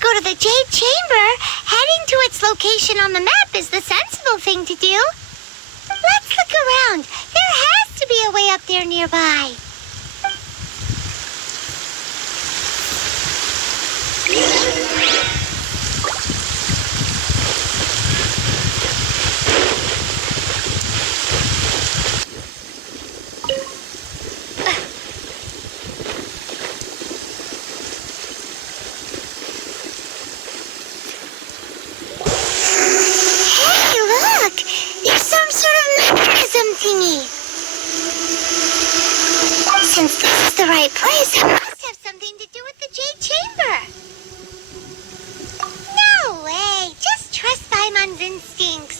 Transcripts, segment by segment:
go to the Jade Chamber, heading to its location on the map is the sensible thing to do. Let's look around. There has to be a way up there nearby. Since this is the right place, it must have something to do with the Jade Chamber. No way! Just trust Paimon's instincts.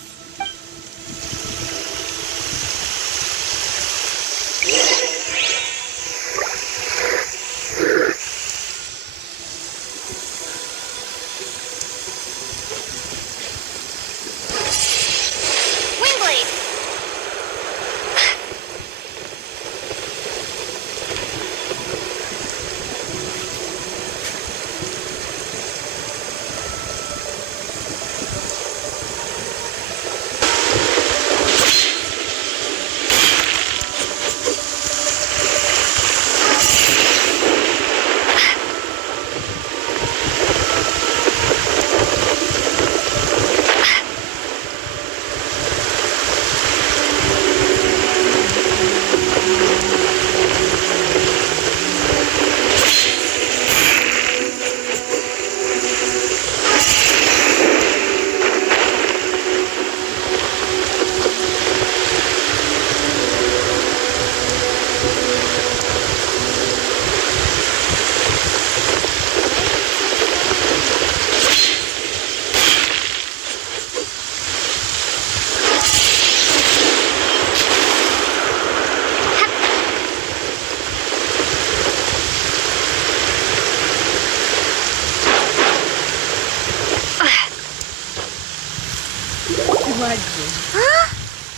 Huh?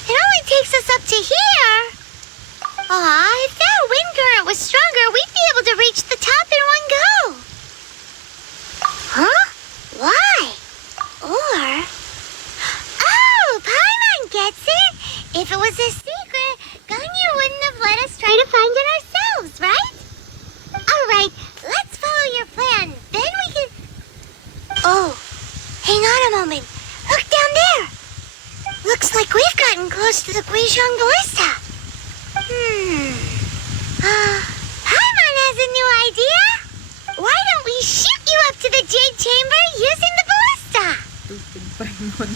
It only takes us up to here. Aw, if that wind current was stronger, we'd be able to reach the top in one go. Huh? Why? Or... Oh, Paimon gets it. If it was a secret, Ganyu wouldn't have let us try to find it ourselves, right? Alright, let's follow your plan. Then we can... Oh, hang on a moment. Look down there. Looks like we've gotten close to the Guizhong Ballista. Paimon has a new idea. Why don't we shoot you up to the Jade Chamber using the ballista? Stupid Paimon.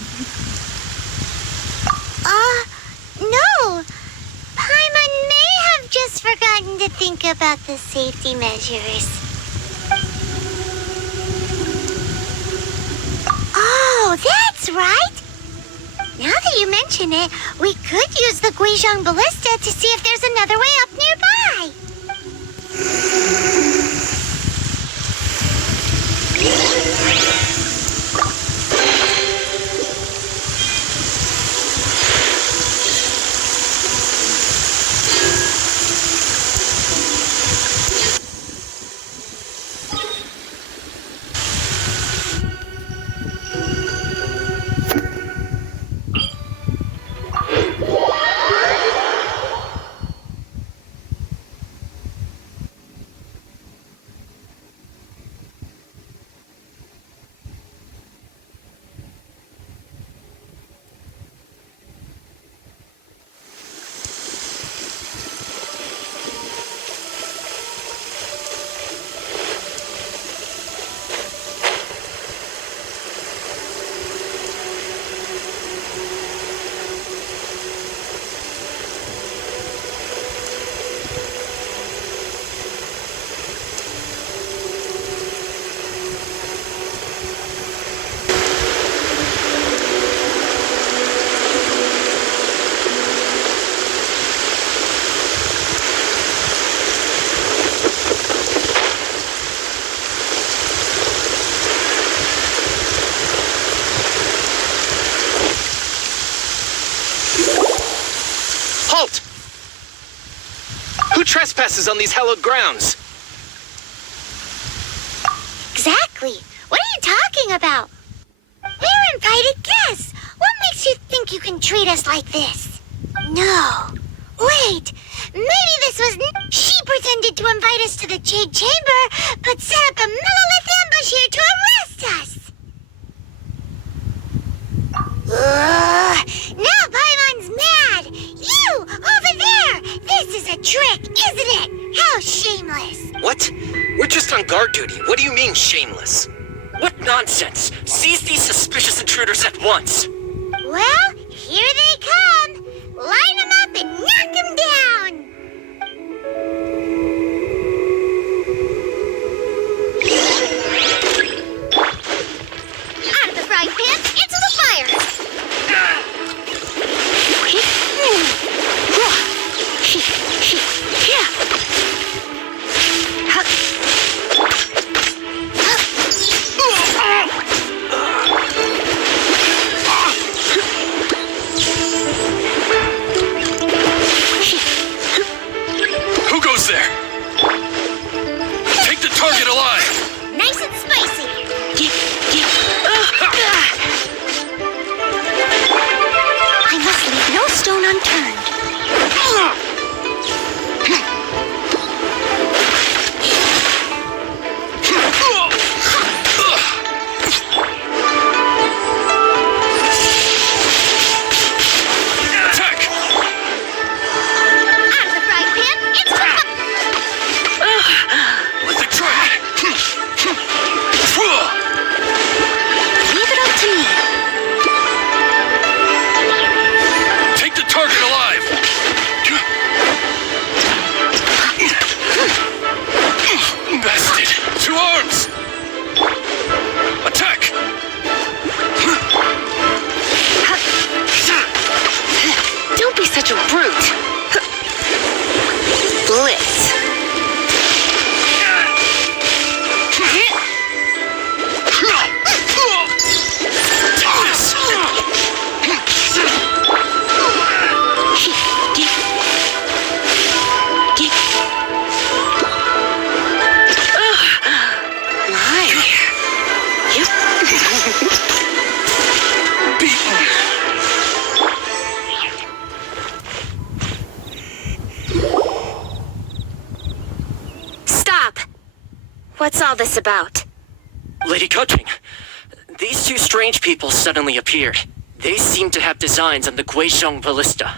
No. Paimon may have just forgotten to think about the safety measures. Oh, that's right. Now that you mention it, we could use the Guizhong Ballista to see if there's another way up nearby. Trespasses on these hallowed grounds. Exactly. What are you talking about? We're invited guests. What makes you think you can treat us like this? No. Wait. Maybe this was... She pretended to invite us to the Jade Chamber, but set up a Millilith ambush here to arrest us. Now Paimon's mad. You, over there. This is a trick, isn't it? How shameless. What? We're just on guard duty. What do you mean, shameless? What nonsense! Seize these suspicious intruders at once! Well, here they come. Line them up and knock them down. Out of the frying pan, into the fire. Who goes there? Take the target alive! Nice and spicy. I must leave no stone unturned. Attack! Out of the frying pan, into the... Let the try! Leave it up to me. Take the target alive! Bested! To arms! Attack! Don't be such a brute. Blitz. Stop! What's all this about? Lady Coaching, these two strange people suddenly appeared. They seem to have designs on the Guizhong Ballista.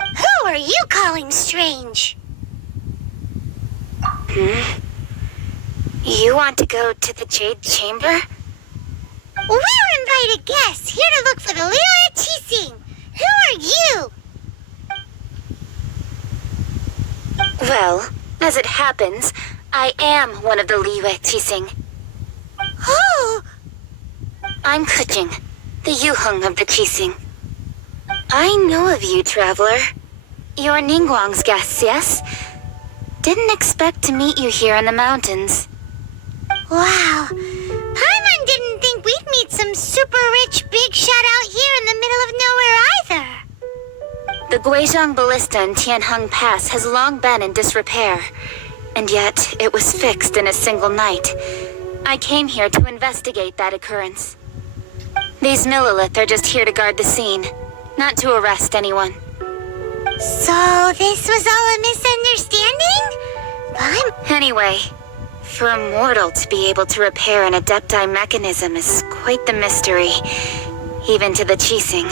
Who are you calling strange? You want to go to the Jade Chamber? We're invited guests here to look for the Liyue Qixing. Who are you? Well, as it happens, I am one of the Liyue Qixing. Who? I'm Kuching, the Yuheng of the Qixing. I know of you, traveler. You're Ningguang's guests, yes? Didn't expect to meet you here in the mountains. Wow. Paimon didn't think we'd meet some super rich big shot out here in the middle of nowhere either. The Guizhong Ballista in Tianheng Pass has long been in disrepair, and yet it was fixed in a single night. I came here to investigate that occurrence. These Millilith are just here to guard the scene, not to arrest anyone. So this was all a misunderstanding? Anyway, for a mortal to be able to repair an Adepti mechanism is quite the mystery, even to the Qixing.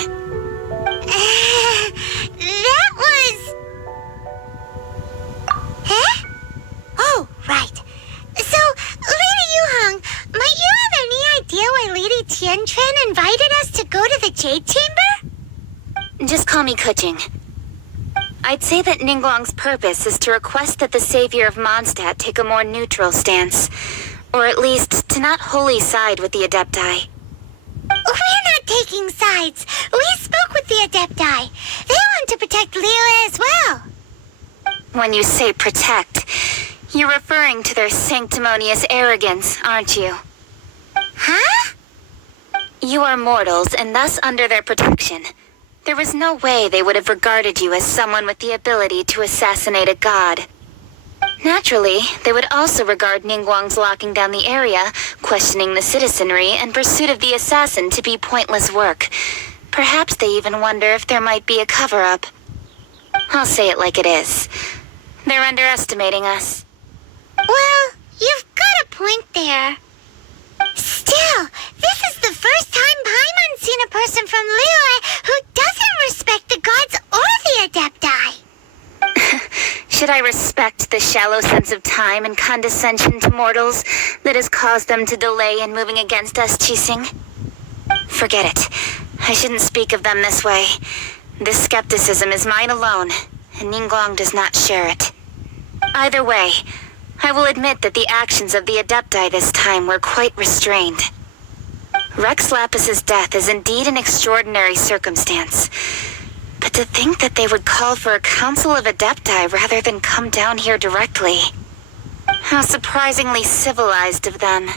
That was... Huh? Oh, right. So, Lady Yuheng, might you have any idea why Lady Tianquan invited us to go to the Jade Chamber? Just call me Kuching. I'd say that Ningguang's purpose is to request that the savior of Mondstadt take a more neutral stance, or at least to not wholly side with the Adepti. We're not taking sides. We spoke with the Adepti. They want to protect Liyue as well. When you say protect, you're referring to their sanctimonious arrogance, aren't you? Huh? You are mortals and thus under their protection. There was no way they would have regarded you as someone with the ability to assassinate a god. Naturally, they would also regard Ningguang's locking down the area, questioning the citizenry, and pursuit of the assassin to be pointless work. Perhaps they even wonder if there might be a cover-up. I'll say it like it is. They're underestimating us. Well, you've got a point there. Still, this is the first time Paimon's seen a person from Liyue who doesn't respect the gods or the Adepti. Should I respect the shallow sense of time and condescension to mortals that has caused them to delay in moving against us, Qixing? Forget it. I shouldn't speak of them this way. This skepticism is mine alone, and Ningguang does not share it. Either way, I will admit that the actions of the Adepti this time were quite restrained. Rex Lapis's death is indeed an extraordinary circumstance. But to think that they would call for a council of Adepti rather than come down here directly. How surprisingly civilized of them.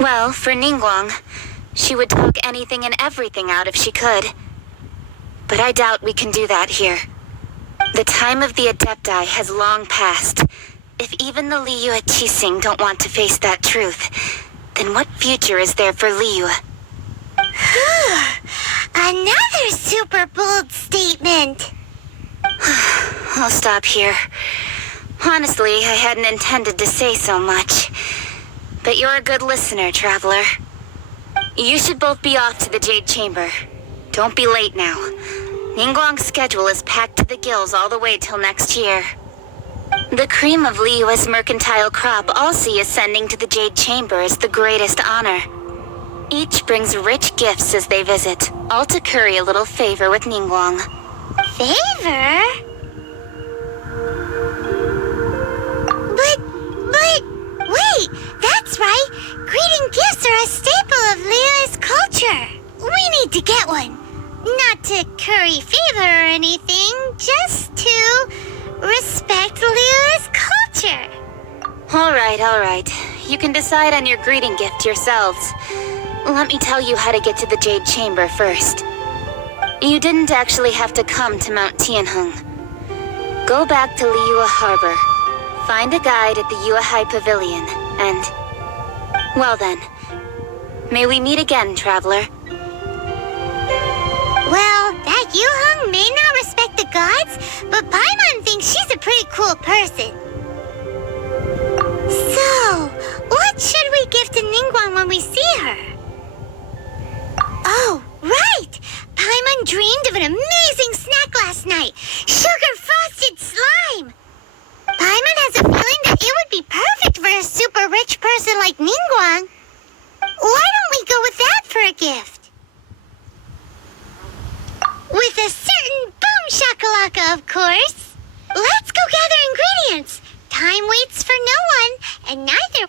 Well, for Ningguang, she would talk anything and everything out if she could. But I doubt we can do that here. The time of the Adepti has long passed. If even the Liyue at Qixing don't want to face that truth, then what future is there for Liyue? Another super bold statement. I'll stop here. Honestly, I hadn't intended to say so much. But you're a good listener, Traveler. You should both be off to the Jade Chamber. Don't be late now. Ningguang's schedule is packed to the gills all the way till next year. The cream of Liyue's mercantile crop all see ascending to the Jade Chamber as the greatest honor. Each brings rich gifts as they visit, all to curry a little favor with Ningguang. Favor? But, wait, that's right. Greeting gifts are a staple of Liyue's culture. We need to get one. Not to curry favor or anything, just to respect Liyue's culture. All right. You can decide on your greeting gift yourselves. Let me tell you how to get to the Jade Chamber first. You didn't actually have to come to Mount Tianheng. Go back to Liyue Harbor. Find a guide at the Yuehai Pavilion, and... well then. May we meet again, Traveler. Well, that Yuheng may not respect the gods, but Paimon thinks she's a pretty cool person. So, what should we give to Ningguang when we see her? Oh, right! Paimon dreamed of an amazing snack last night. Sugar-frosted slime! Paimon has a feeling that it would be perfect for a super rich person like Ningguang. Why don't we go with that for a gift? With a certain boom shakalaka, of course. Let's go gather ingredients. Time waits for no one, and neither...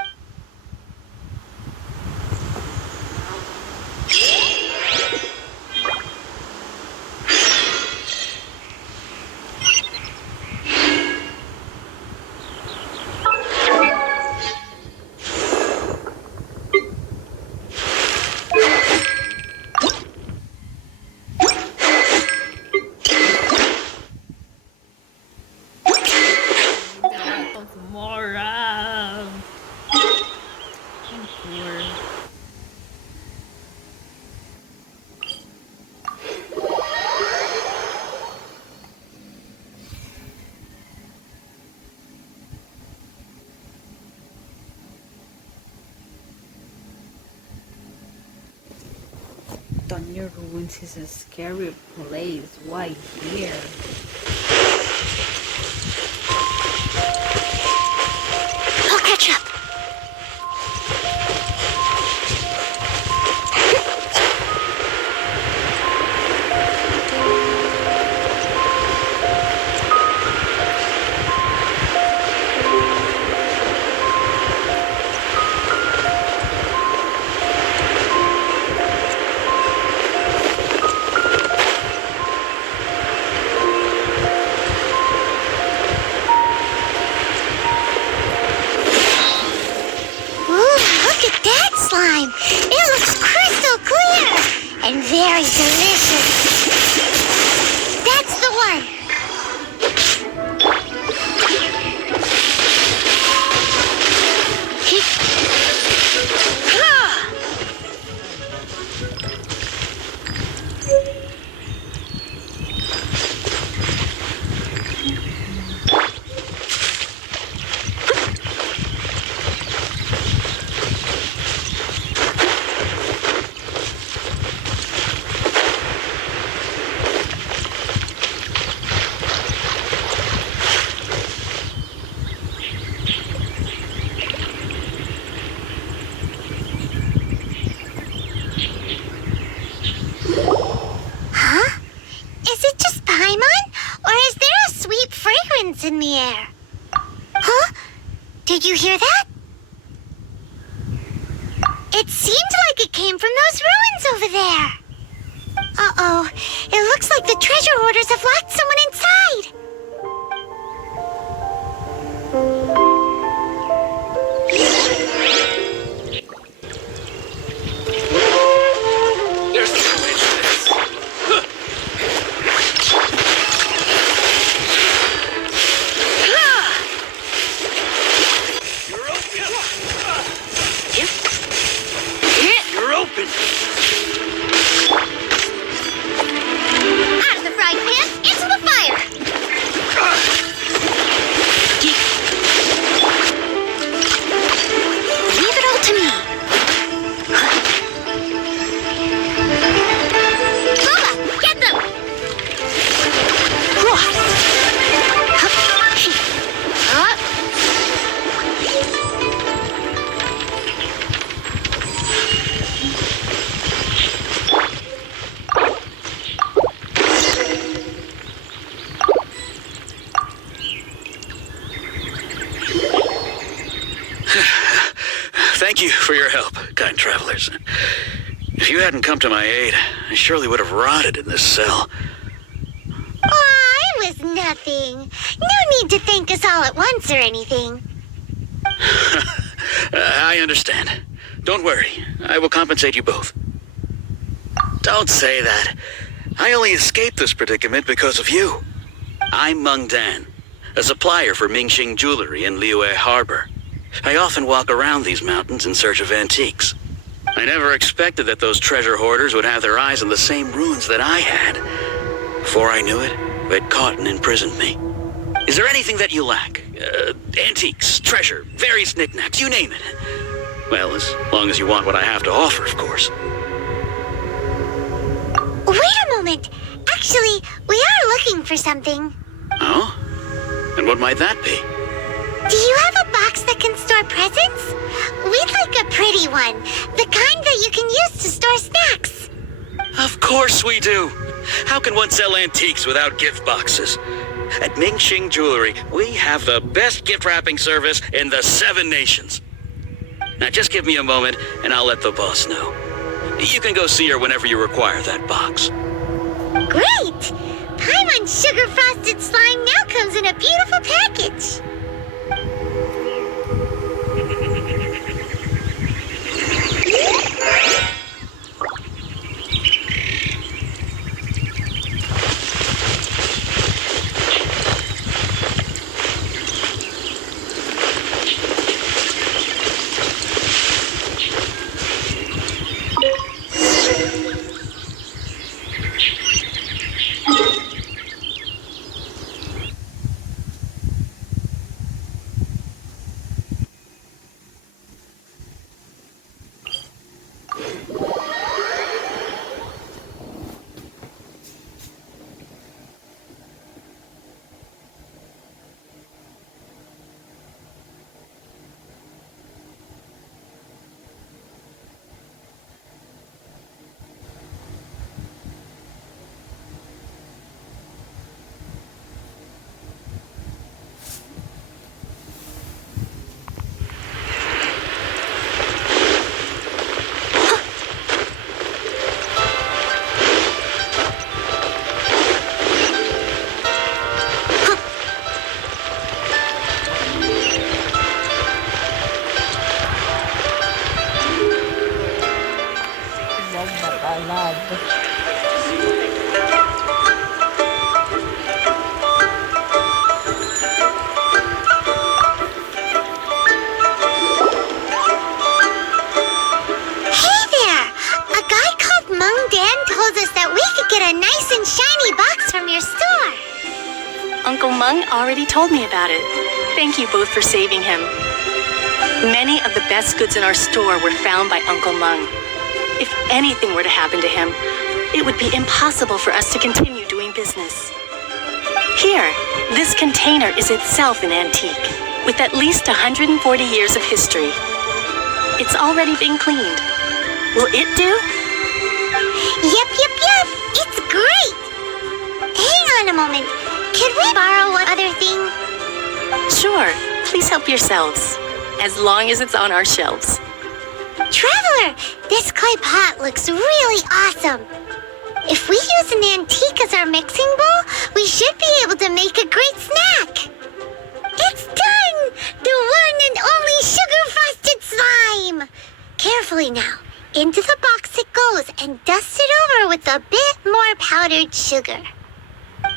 More poor. Thunder Ruins is a scary place. Why here? I'll catch up. Slime. It looks crystal clear and very delicious. Did you hear that? It seemed like it came from those ruins over there. Uh-oh. It looks like the treasure hoarders have locked someone inside. There's no way to this. You're open. You're open. Out of the frying pan, into the fire. Leave it all to me. Bubba, get them! Thank you for your help, kind travelers. If you hadn't come to my aid, I surely would have rotted in this cell. Aw, it was nothing. No need to thank us all at once or anything. I understand. Don't worry. I will compensate you both. Don't say that. I only escaped this predicament because of you. I'm Meng Dan, a supplier for Mingxing Jewelry in Liyue Harbor. I often walk around these mountains in search of antiques. I never expected that those treasure hoarders would have their eyes on the same ruins that I had. Before I knew it, they'd caught and imprisoned me. Is there anything that you lack? Antiques, treasure, various knickknacks, you name it. Well, as long as you want what I have to offer, of course. Wait a moment. Actually, we are looking for something. Oh? And what might that be? Do you have a box that can store presents? We'd like a pretty one. The kind that you can use to store snacks. Of course we do. How can one sell antiques without gift boxes? At Mingxing Jewelry, we have the best gift wrapping service in the 7 nations. Now just give me a moment and I'll let the boss know. You can go see her whenever you require that box. Great! Paimon Sugar Frosted Slime now comes in a beautiful package. Uncle Meng already told me about it. Thank you both for saving him. Many of the best goods in our store were found by Uncle Meng. If anything were to happen to him, it would be impossible for us to continue doing business. Here, this container is itself an antique, with at least 140 years of history. It's already been cleaned. Will it do? Yep. It's great. Hang on a moment. Can we borrow one other thing? Sure. Please help yourselves. as long as it's on our shelves. Traveler, this clay pot looks really awesome. If we use an antique as our mixing bowl, we should be able to make a great snack. It's done! The one and only sugar-frosted slime! Carefully now. Into the box it goes and dust it over with a bit more powdered sugar.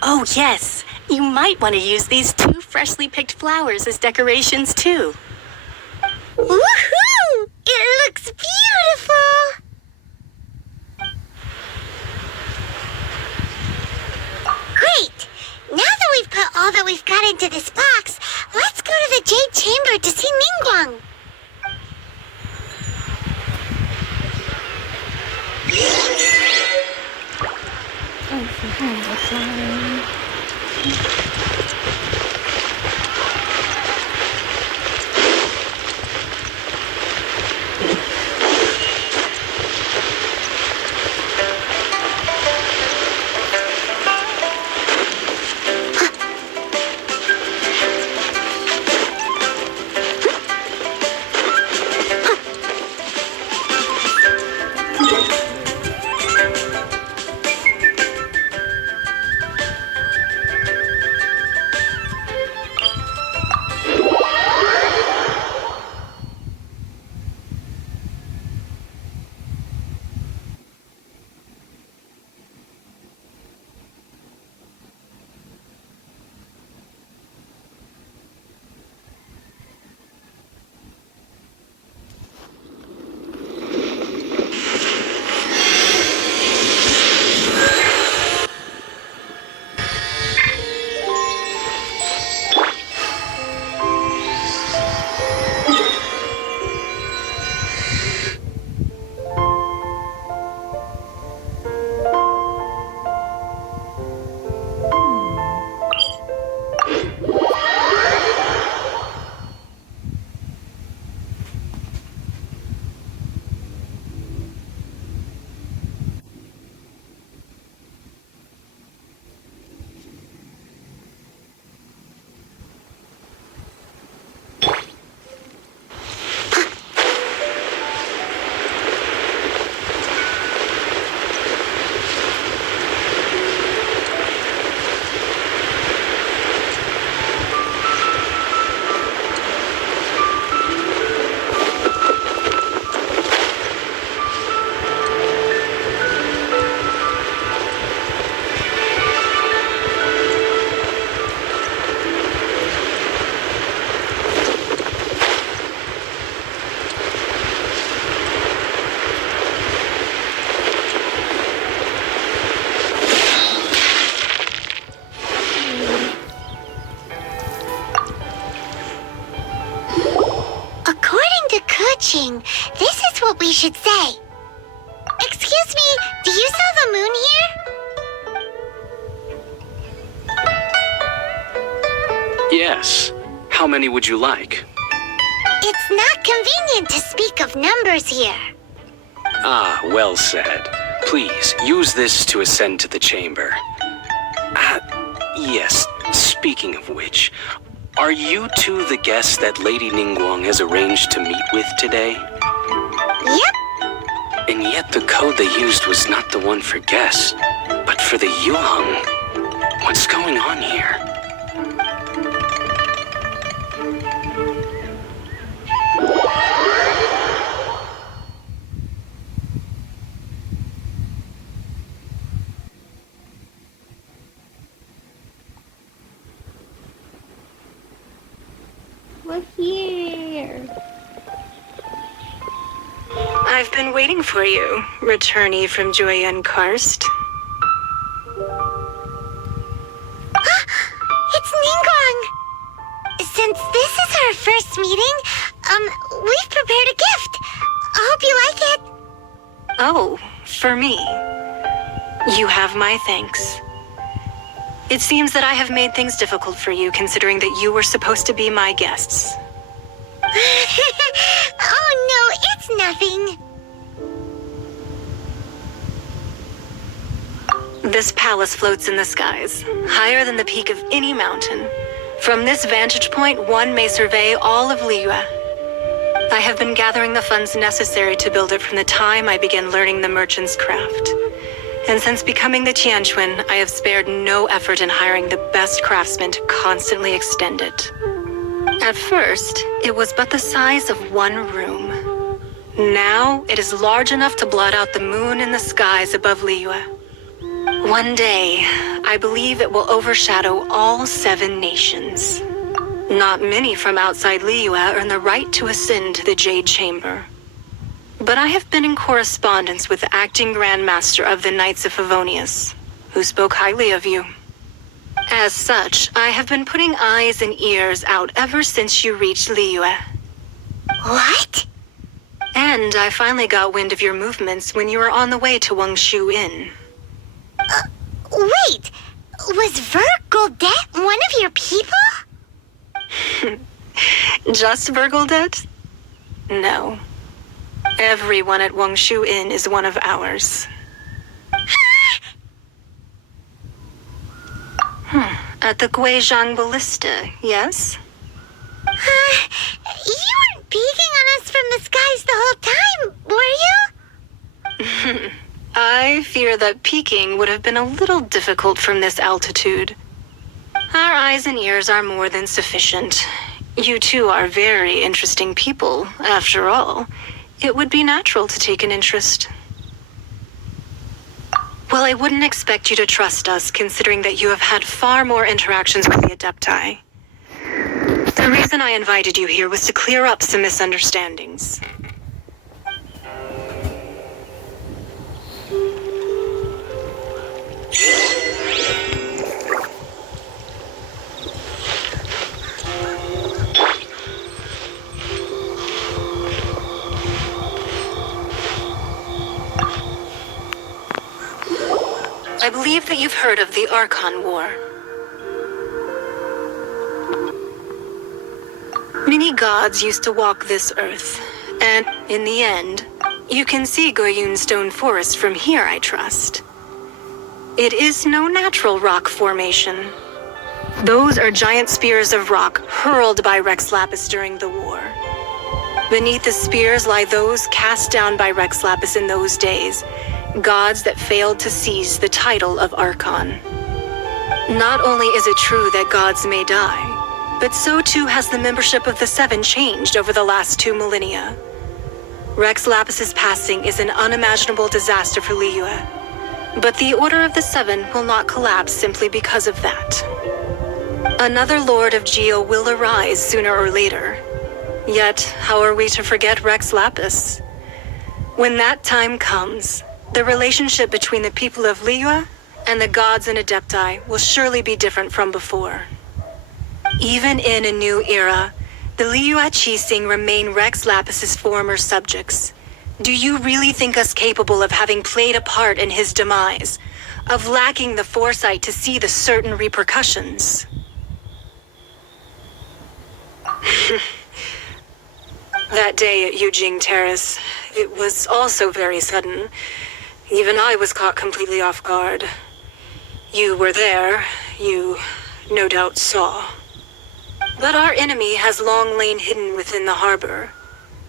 Oh, yes. You might want to use these 2 freshly picked flowers as decorations, too. Woohoo! It looks beautiful! Great! Now that we've put all that we've got into this box, let's go to the Jade Chamber to see Ningguang. This is what we should say. Excuse me, do you sell the moon here? Yes. How many would you like? It's not convenient to speak of numbers here. Ah, well said. Please, use this to ascend to the chamber. Yes, speaking of which, are you two the guests that Lady Ningguang has arranged to meet with today? Yep. And yet the code they used was not the one for guests, but for the Yuheng. What's going on here? We're here. I've been waiting for you, returnee from Jueyun Karst. It's Ningguang! Since this is our first meeting, we've prepared a gift. I hope you like it. Oh, for me. You have my thanks. It seems that I have made things difficult for you, considering that you were supposed to be my guests. Oh no, it's nothing. This palace floats in the skies, higher than the peak of any mountain. From this vantage point, one may survey all of Liyue. I have been gathering the funds necessary to build it from the time I began learning the merchant's craft. And since becoming the Tianquan, I have spared no effort in hiring the best craftsmen to constantly extend it. At first, it was but the size of one room. Now, it is large enough to blot out the moon in the skies above Liyue. One day, I believe it will overshadow all 7 nations. Not many from outside Liyue earn the right to ascend to the Jade Chamber. But I have been in correspondence with the acting Grand Master of the Knights of Favonius, who spoke highly of you. As such, I have been putting eyes and ears out ever since you reached Liyue. What? And I finally got wind of your movements when you were on the way to Wangshu Inn. Wait, was Vergoldet one of your people? Just Vergoldet? No. Everyone at Wangshu Inn is one of ours. At the Guizhang Ballista, yes? You weren't peeking on us from the skies the whole time, were you? I fear that peeking would have been a little difficult from this altitude. Our eyes and ears are more than sufficient. You two are very interesting people, after all. It would be natural to take an interest. Well, I wouldn't expect you to trust us, considering that you have had far more interactions with the Adepti. The reason I invited you here was to clear up some misunderstandings. I believe that you've heard of the Archon War. Many gods used to walk this earth, and in the end, you can see Goyun Stone Forest from here, I trust. It is no natural rock formation. Those are giant spears of rock hurled by Rex Lapis during the war. Beneath the spears lie those cast down by Rex Lapis in those days, gods that failed to seize the title of Archon. Not only is it true that gods may die, but so too has the membership of the Seven changed over the last 2 millennia. Rex Lapis's passing is an unimaginable disaster for Liyue, but the Order of the Seven will not collapse simply because of that. Another Lord of Geo will arise sooner or later. Yet, how are we to forget Rex Lapis? When that time comes, the relationship between the people of Liyue and the gods and Adepti will surely be different from before. Even in a new era, the Liyue Qixing remain Rex Lapis's former subjects. Do you really think us capable of having played a part in his demise, of lacking the foresight to see the certain repercussions? That day at Yujing Terrace, it was also very sudden. Even I was caught completely off guard. You were there, you no doubt saw. But our enemy has long lain hidden within the harbor.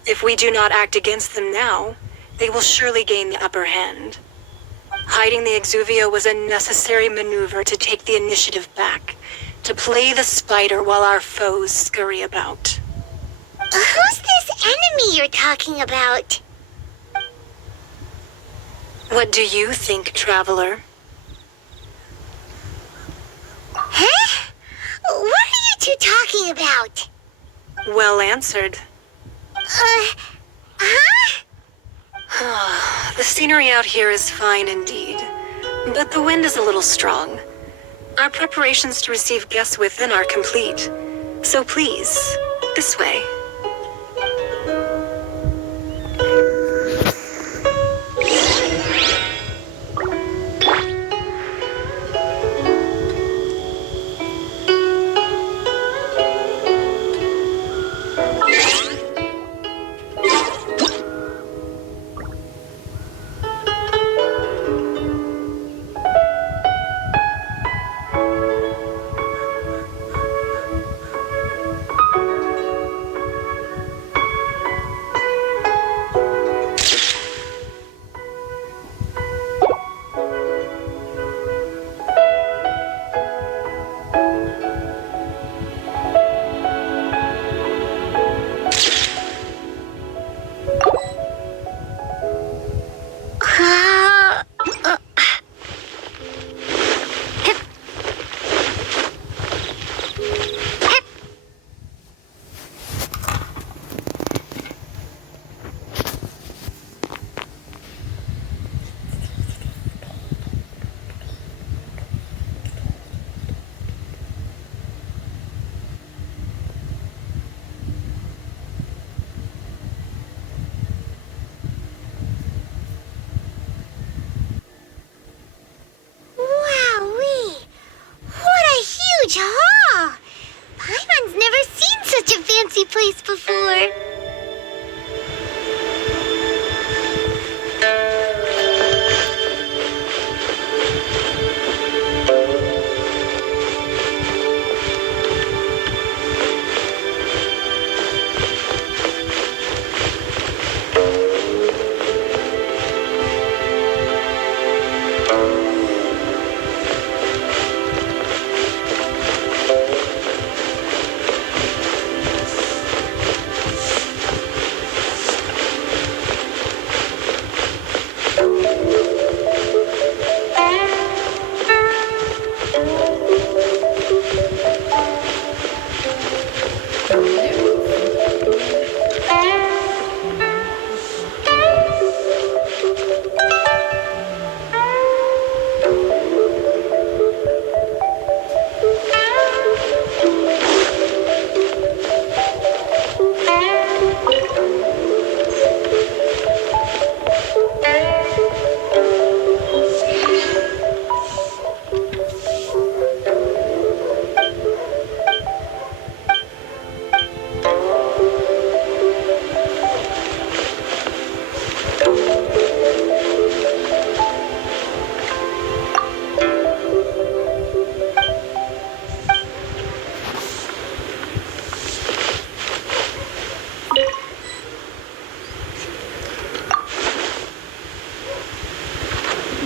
If we do not act against them now, they will surely gain the upper hand. Hiding the Exuvia was a necessary maneuver to take the initiative back, to play the spider while our foes scurry about. Who's this enemy you're talking about? What do you think, Traveler? Huh? What are you two talking about? Well answered. Huh? The scenery out here is fine indeed, but the wind is a little strong. Our preparations to receive guests within are complete, so please, this way.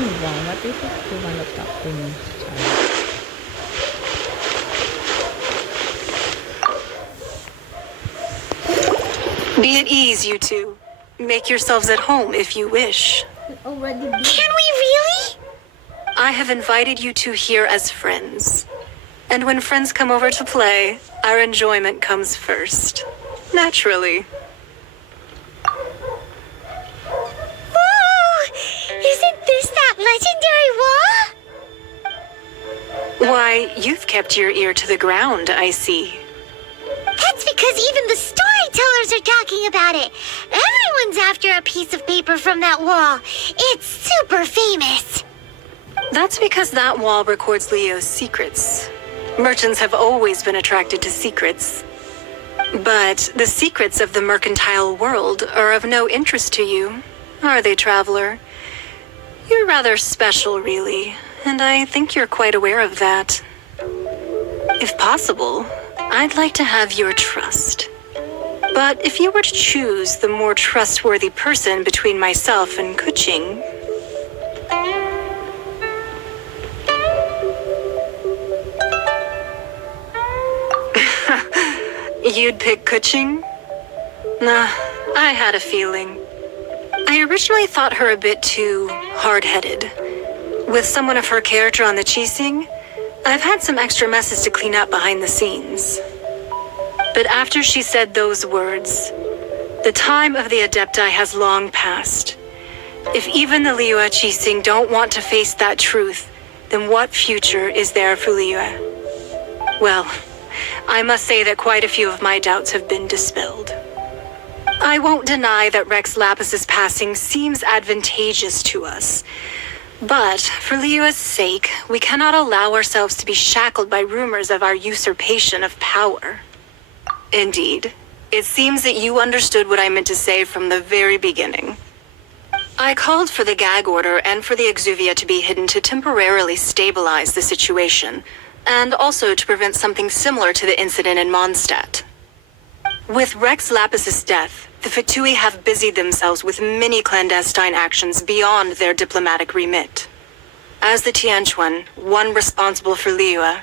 banget itu cuma letak kunci. Be at ease, you two. Make yourselves at home if you wish. Already did. Can we really? I have invited you two here as friends. And when friends come over to play, our enjoyment comes first. Naturally. Whoa! Isn't this that legendary wall? Why, you've kept your ear to the ground, I see. That's because even the storytellers are talking about it. Everyone's after a piece of paper from that wall. It's super famous. That's because that wall records Leo's secrets. Merchants have always been attracted to secrets. But the secrets of the mercantile world are of no interest to you, are they, traveler? You're rather special, really, and I think you're quite aware of that. If possible, I'd like to have your trust. But if you were to choose the more trustworthy person between myself and Kuching, you'd pick Kuching? Nah, I had a feeling. I originally thought her a bit too hard-headed. With someone of her character on the Chising, I've had some extra messes to clean up behind the scenes. But after she said those words, the time of the Adepti has long passed. If even the Liyue Chising don't want to face that truth, then what future is there for Liyue? Well, I must say that quite a few of my doubts have been dispelled. I won't deny that Rex Lapis's passing seems advantageous to us. But for Liyue's sake, we cannot allow ourselves to be shackled by rumors of our usurpation of power. Indeed, it seems that you understood what I meant to say from the very beginning. I called for the gag order and for the Exuvia to be hidden to temporarily stabilize the situation, and also to prevent something similar to the incident in Mondstadt. With Rex Lapis's death, the Fatui have busied themselves with many clandestine actions beyond their diplomatic remit. As the Tianquan, one responsible for Liyue,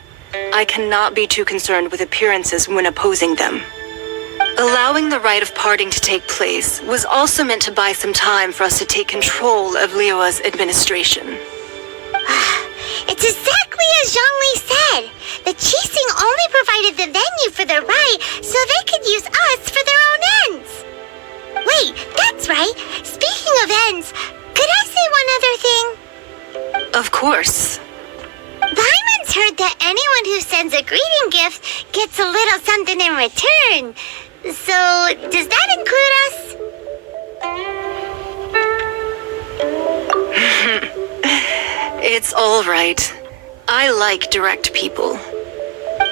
I cannot be too concerned with appearances when opposing them. Allowing the rite of parting to take place was also meant to buy some time for us to take control of Liyue's administration. It's exactly as Zhongli said. The Chising only provided the venue for the rite so they could use us for their own ends. Wait, that's right. Speaking of ends, could I say one other thing? Of course. Paimon's heard that anyone who sends a greeting gift gets a little something in return. So, does that include us? It's all right. I like direct people.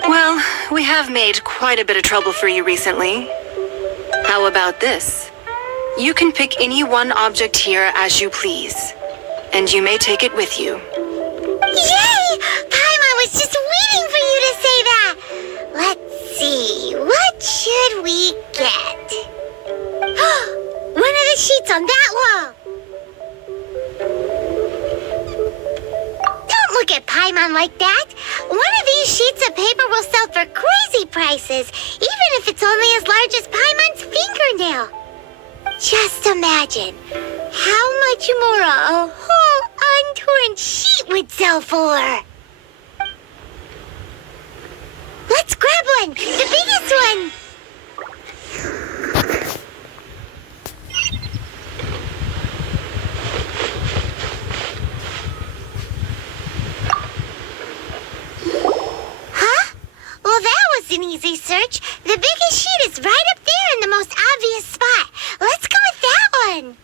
Well, we have made quite a bit of trouble for you recently. How about this? You can pick any one object here as you please, and you may take it with you. Yay! Paimon was just waiting for you to say that. Let's see, what should we get? One of the sheets on that wall. Don't look at Paimon like that. One of these sheets of paper will sell for crazy prices, even if it's only as large as Paimon's fingernail. Just imagine how much more a whole untorn sheet would sell for. Let's grab one, the biggest one. Huh? Well, that was an easy search. The biggest sheet is right up there in the most obvious spot. Let's go with that one.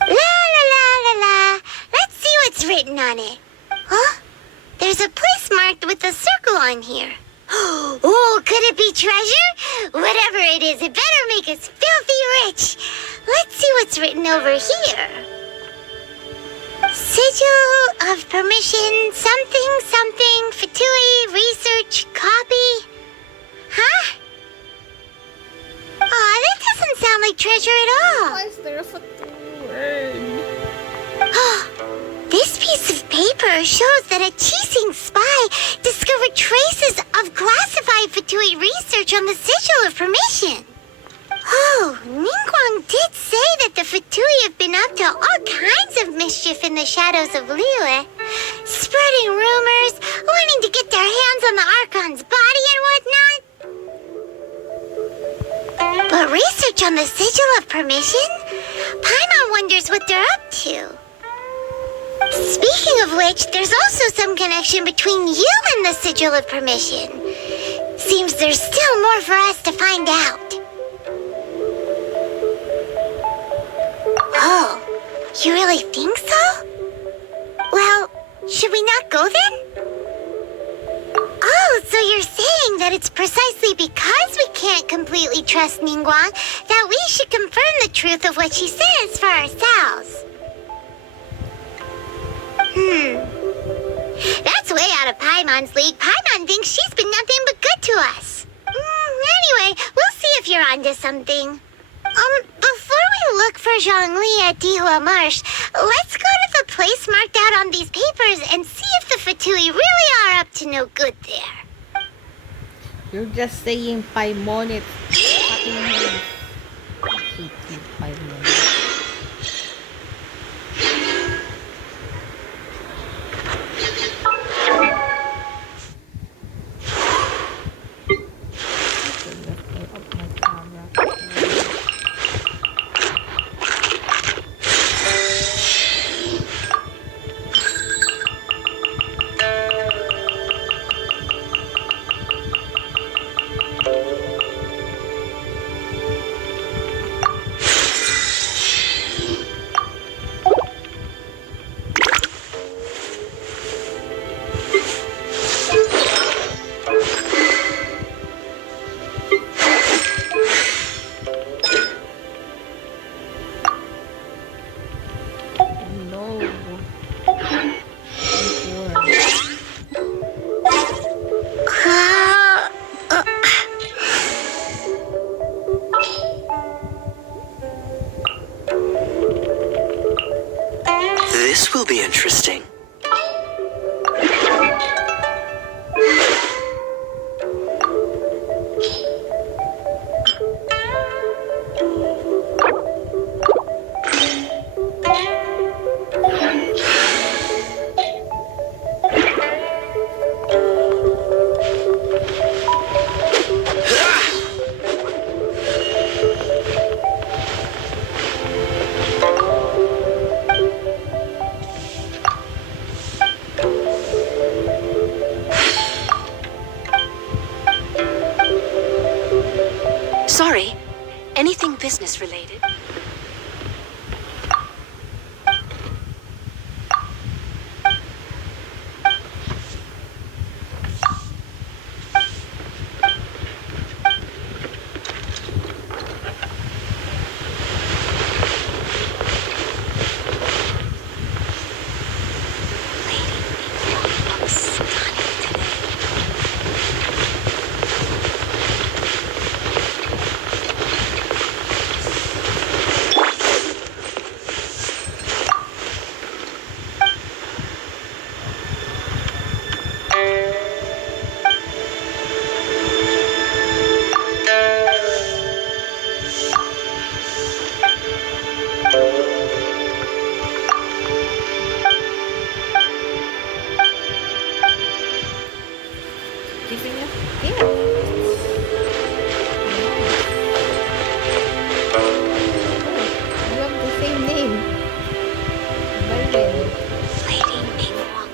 La la la la la. Let's see what's written on it. Huh? There's a place marked with a circle on here. Oh, could it be treasure? Whatever it is, it better make us filthy rich. Let's see what's written over here. Sigil of permission, something, something, Fatui, research, copy. Huh? Aw, that doesn't sound like treasure at all. Why is there a word? This piece of paper shows that a Qixing spy discovered traces of classified Fatui research on the Sigil of Permission. Oh, Ningguang did say that the Fatui have been up to all kinds of mischief in the shadows of Liyue, spreading rumors, wanting to get their hands on the Archon's body and whatnot. But research on the Sigil of Permission? Paimon wonders what they're up to. Speaking of which, there's also some connection between you and the Sigil of Permission. Seems there's still more for us to find out. Oh, you really think so? Well, should we not go then? Oh, so you're saying that it's precisely because we can't completely trust Ningguang that we should confirm the truth of what she says for ourselves. That's way out of Paimon's league. Paimon thinks she's been nothing but good to us. Anyway, we'll see if you're onto something. Before we look for Zhongli at Dihua Marsh, let's go to the place marked out on these papers and see if the Fatui really are up to no good there. You're just saying Paimon is fucking me. I hate you, Paimon. This will be interesting. Sorry, anything business related? Giving us gifts. You have the same name. Merlin. Lady Ningguang.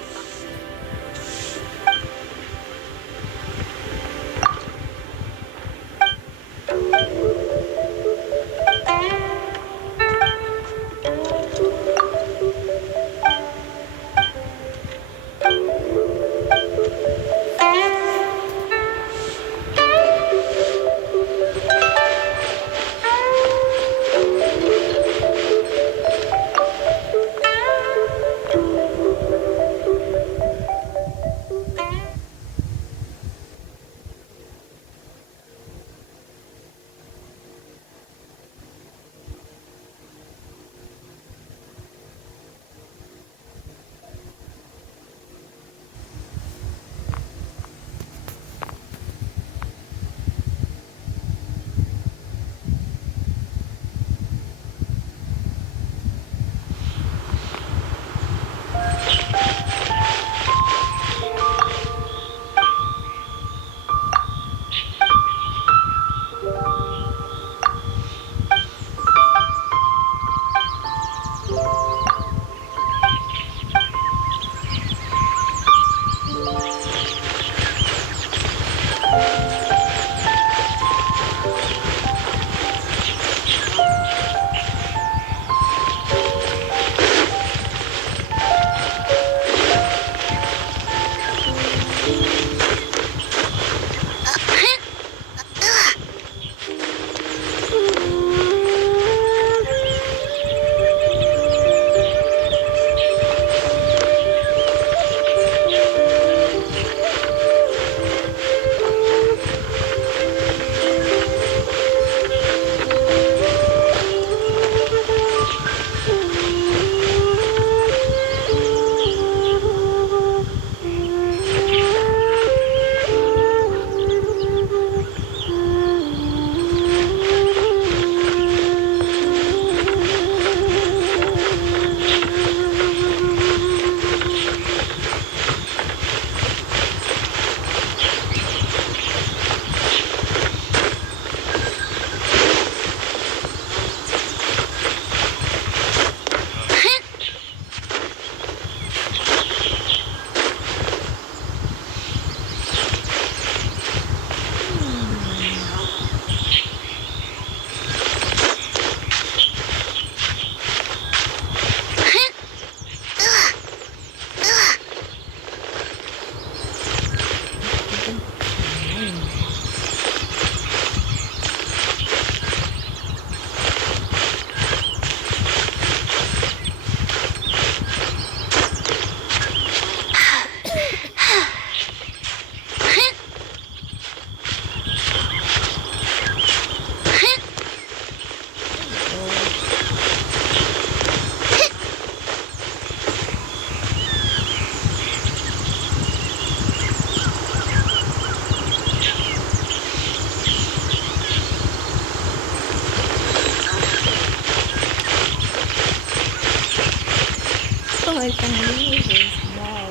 small.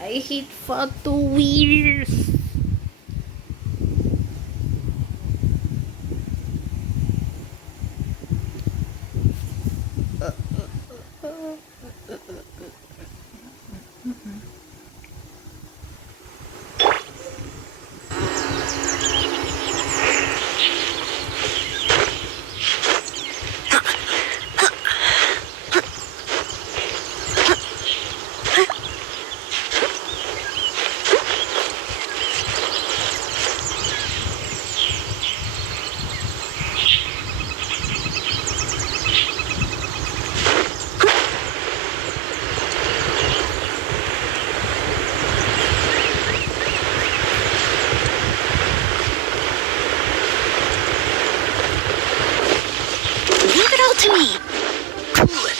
I hit for 2 years. Leave it all to me. Cool it.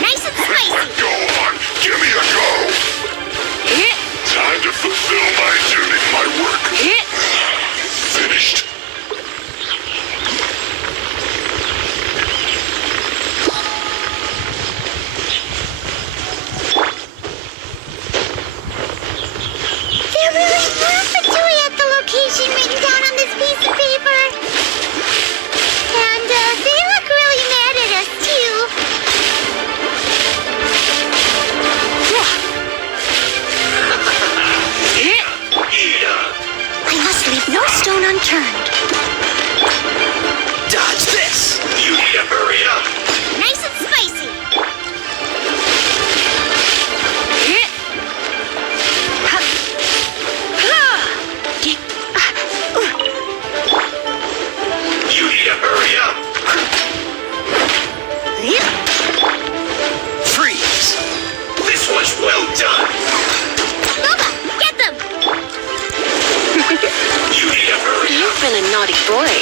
Nice and spicy. Go on, give me a go. Time to fulfill my duty, my work. Finished. There really were Fatui at the location written down on this piece of paper. And they look really mad at us, too. I must leave no stone unturned. Dodge this! You need to hurry up. Nice and spicy. You need to hurry up. Freeze! This was well done. Boba, get them! You need to hurry up. You've been a naughty boy.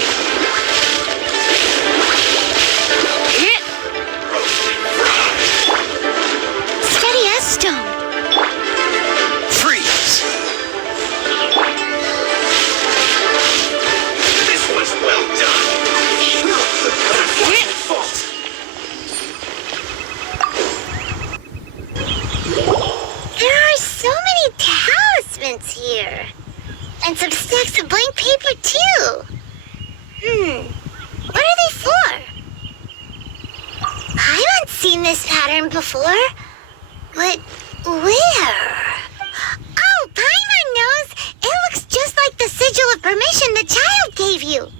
Roasted fries. Steady as stone. Freeze! This was well done. Unfortunate fault. There are so many talismans here. And some stacks of blank paper, too. What are they for? I haven't seen this pattern before. But where? Oh, Paimon knows. It looks just like the sigil of permission the child gave you.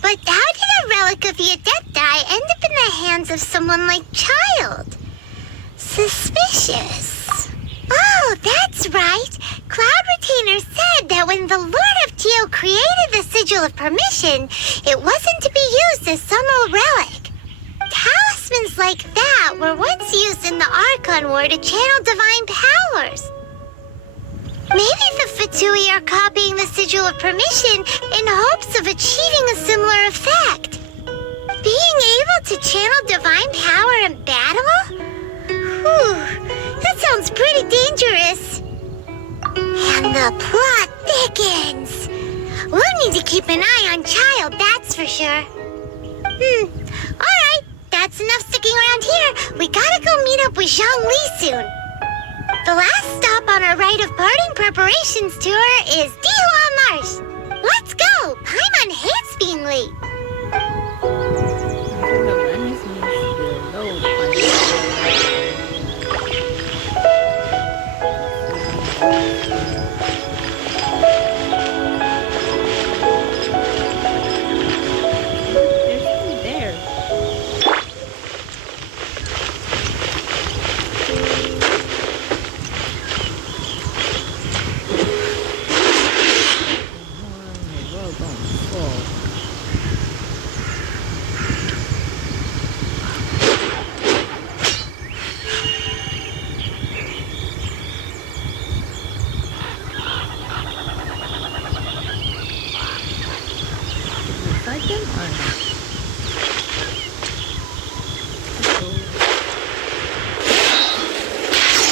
But how did a relic of the Adepti end up in the hands of someone like Child? Suspicious. Oh, that's right. Cloud Retainer said that when the Lord of Teo created the Sigil of Permission, it wasn't to be used as some old relic. Talismans like that were once used in the Archon War to channel divine powers. Maybe the Fatui are copying the Sigil of Permission in hopes of achieving a similar effect. Being able to channel divine power in battle? Whew, that sounds pretty dangerous. And the plot Dickens! We'll need to keep an eye on Child, that's for sure. Alright, that's enough sticking around here. We gotta go meet up with Zhongli soon. The last stop on our rite of parting preparations tour is Dihua Marsh. Let's go! Paimon hates being late.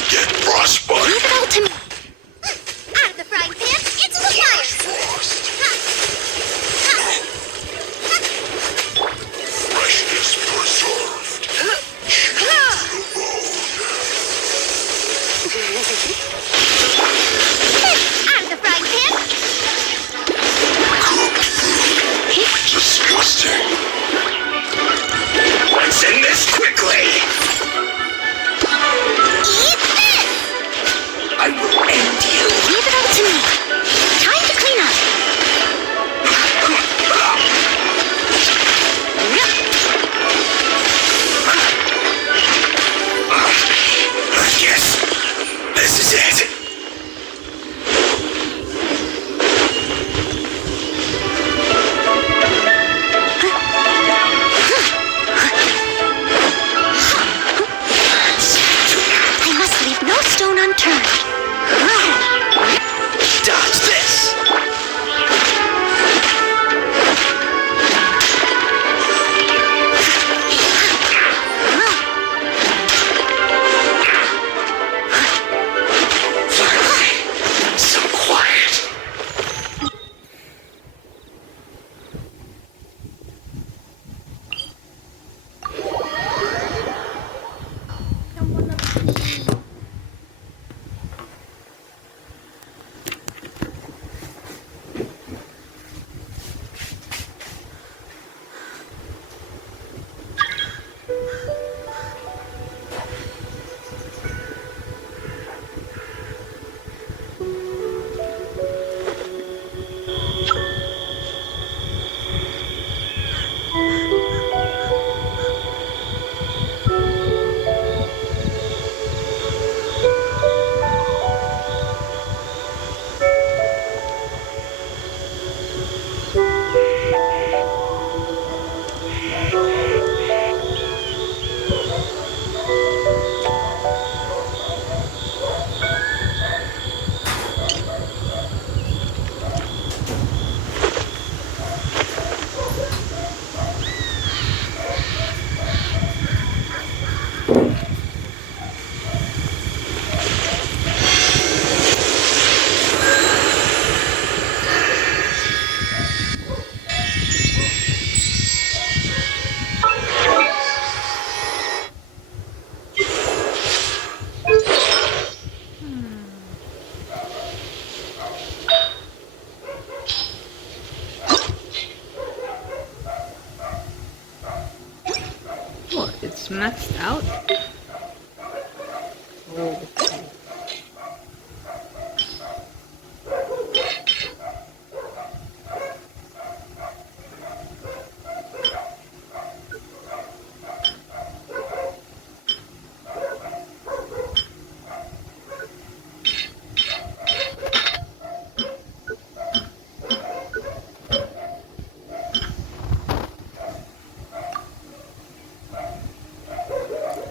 Get frostbite. Leave it all to me. Out of the frying pan, into the fire. Frost. Freshness preserved. Chill to the bone. Out of the frying pan. Disgusting. Let's end this quickly! Eat this! I will end you! Leave it all to me. Time to clean up. I guess this is it. I must leave no stone unturned. Dodge this! Finally, some quiet. What? It's maxed out? Oh.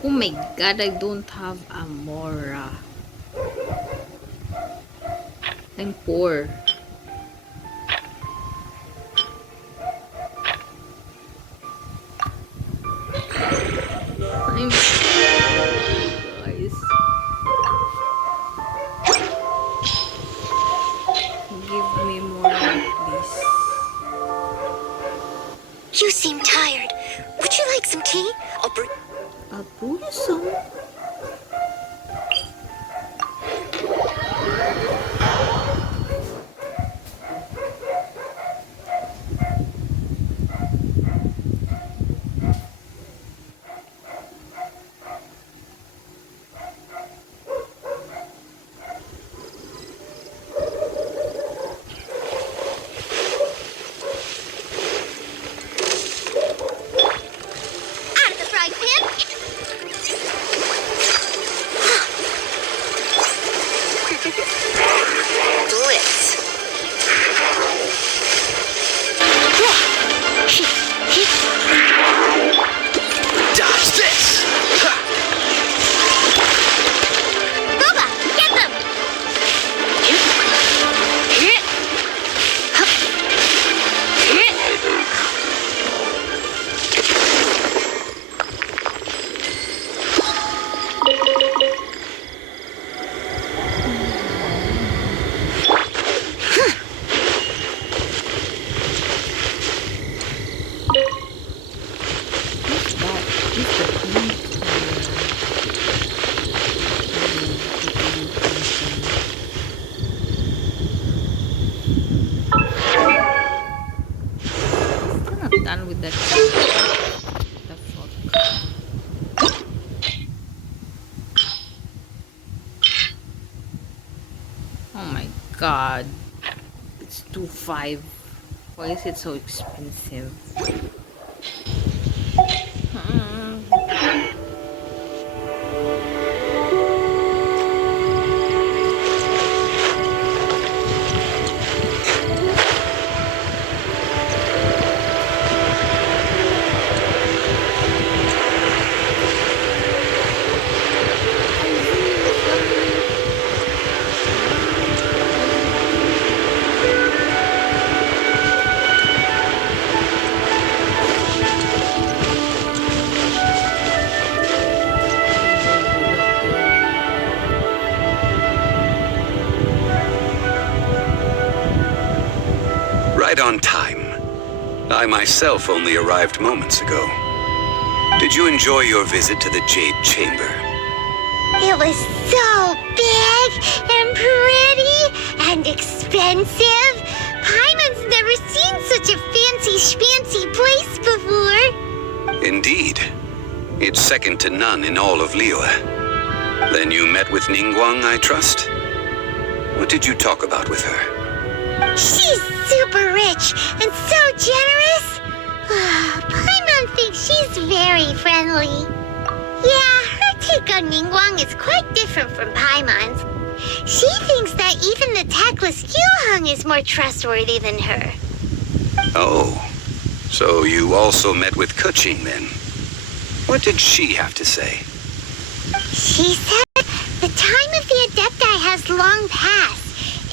Oh my god, I don't have Amora. I'm poor. I'm guys. Give tea? I'll bring... I'll brew you some. Out of the frying pan. Blitz. Dodge this! Ha! Booba, get them! I'm done with that. The fuck? Oh my god. It's 2.5. Why is it so expensive? Right on time. I myself only arrived moments ago. Did you enjoy your visit to the Jade Chamber? It was so big and pretty and expensive. Paimon's never seen such a fancy schmancy place before. Indeed. It's second to none in all of Liyue. Then you met with Ningguang, I trust? What did you talk about with her? She's super rich and so generous. Paimon thinks she's very friendly. Yeah, her take on Ningguang is quite different from Paimon's. She thinks that even the tactless Yuheng is more trustworthy than her. Oh, so you also met with Keqing then? What did she have to say? She said the time of the Adepti has long passed.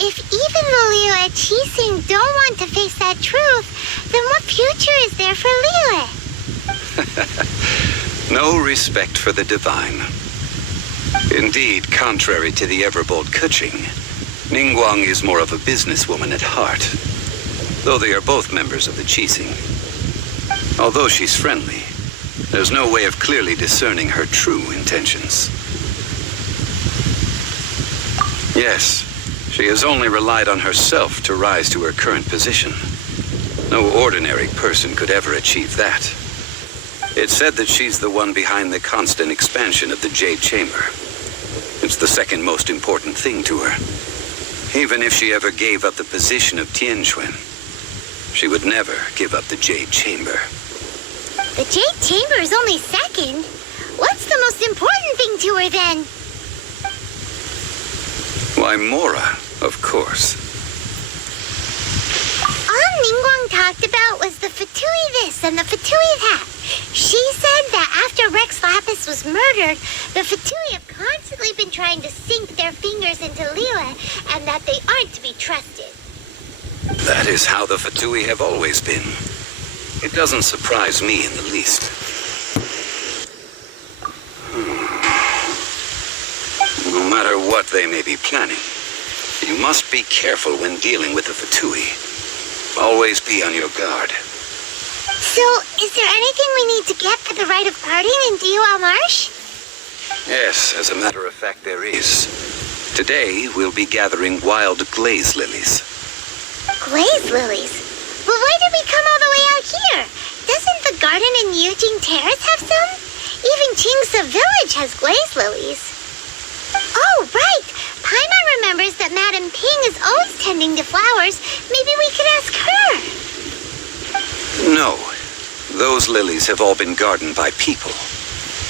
If even the Liyue Qixing don't want to face that truth, then what future is there for Liyue? No respect for the divine. Indeed, contrary to the ever-bold Keqing, Ningguang is more of a businesswoman at heart, though they are both members of the Qixing. Although she's friendly, there's no way of clearly discerning her true intentions. Yes, she has only relied on herself to rise to her current position. No ordinary person could ever achieve that. It's said that she's the one behind the constant expansion of the Jade Chamber. It's the second most important thing to her. Even if she ever gave up the position of Tianquan, she would never give up the Jade Chamber. The Jade Chamber is only second. What's the most important thing to her then? Why, Mora, of course. All Ningguang talked about was the Fatui this and the Fatui that. She said that after Rex Lapis was murdered, the Fatui have constantly been trying to sink their fingers into Liyue and that they aren't to be trusted. That is how the Fatui have always been. It doesn't surprise me in the least. No matter what they may be planning, you must be careful when dealing with the Fatui. Always be on your guard. So, is there anything we need to get at the rite of parting in Dihua Marsh? Yes, as a matter of fact, there is. Today, we'll be gathering wild glaze lilies. Glaze lilies? Well, why did we come all the way out here? Doesn't the garden in Yujing Terrace have some? Even Qingse Village has glaze lilies. Oh, right! Paimon remembers that Madame Ping is always tending to flowers. Maybe we could ask her. No. Those lilies have all been gardened by people.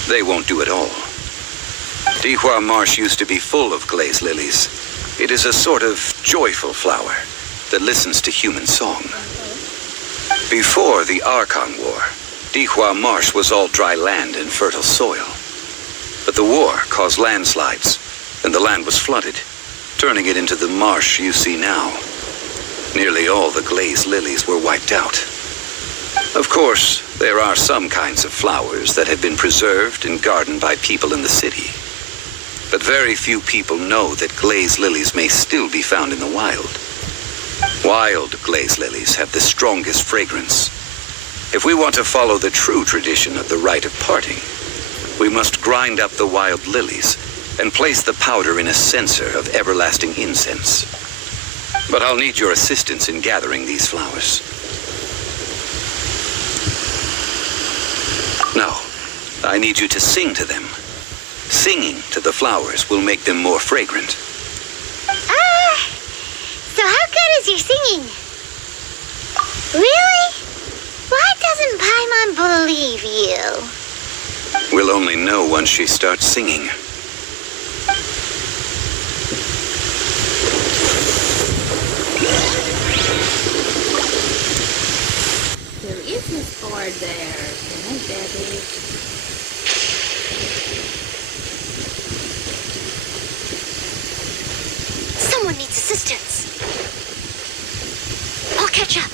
They won't do it all. Dihua Marsh used to be full of glaze lilies. It is a sort of joyful flower that listens to human song. Before the Archon War, Dihua Marsh was all dry land and fertile soil. But the war caused landslides, and the land was flooded, turning it into the marsh you see now. Nearly all the glaze lilies were wiped out. Of course, there are some kinds of flowers that have been preserved and gardened by people in the city. But very few people know that glaze lilies may still be found in the wild. Wild glaze lilies have the strongest fragrance. If we want to follow the true tradition of the rite of parting, we must grind up the wild lilies and place the powder in a censer of everlasting incense. But I'll need your assistance in gathering these flowers. Now, I need you to sing to them. Singing to the flowers will make them more fragrant. So how good is your singing? Really? Why doesn't Paimon believe you? We'll only know once she starts singing. There is a store there. Can I get it? Someone needs assistance. I'll catch up.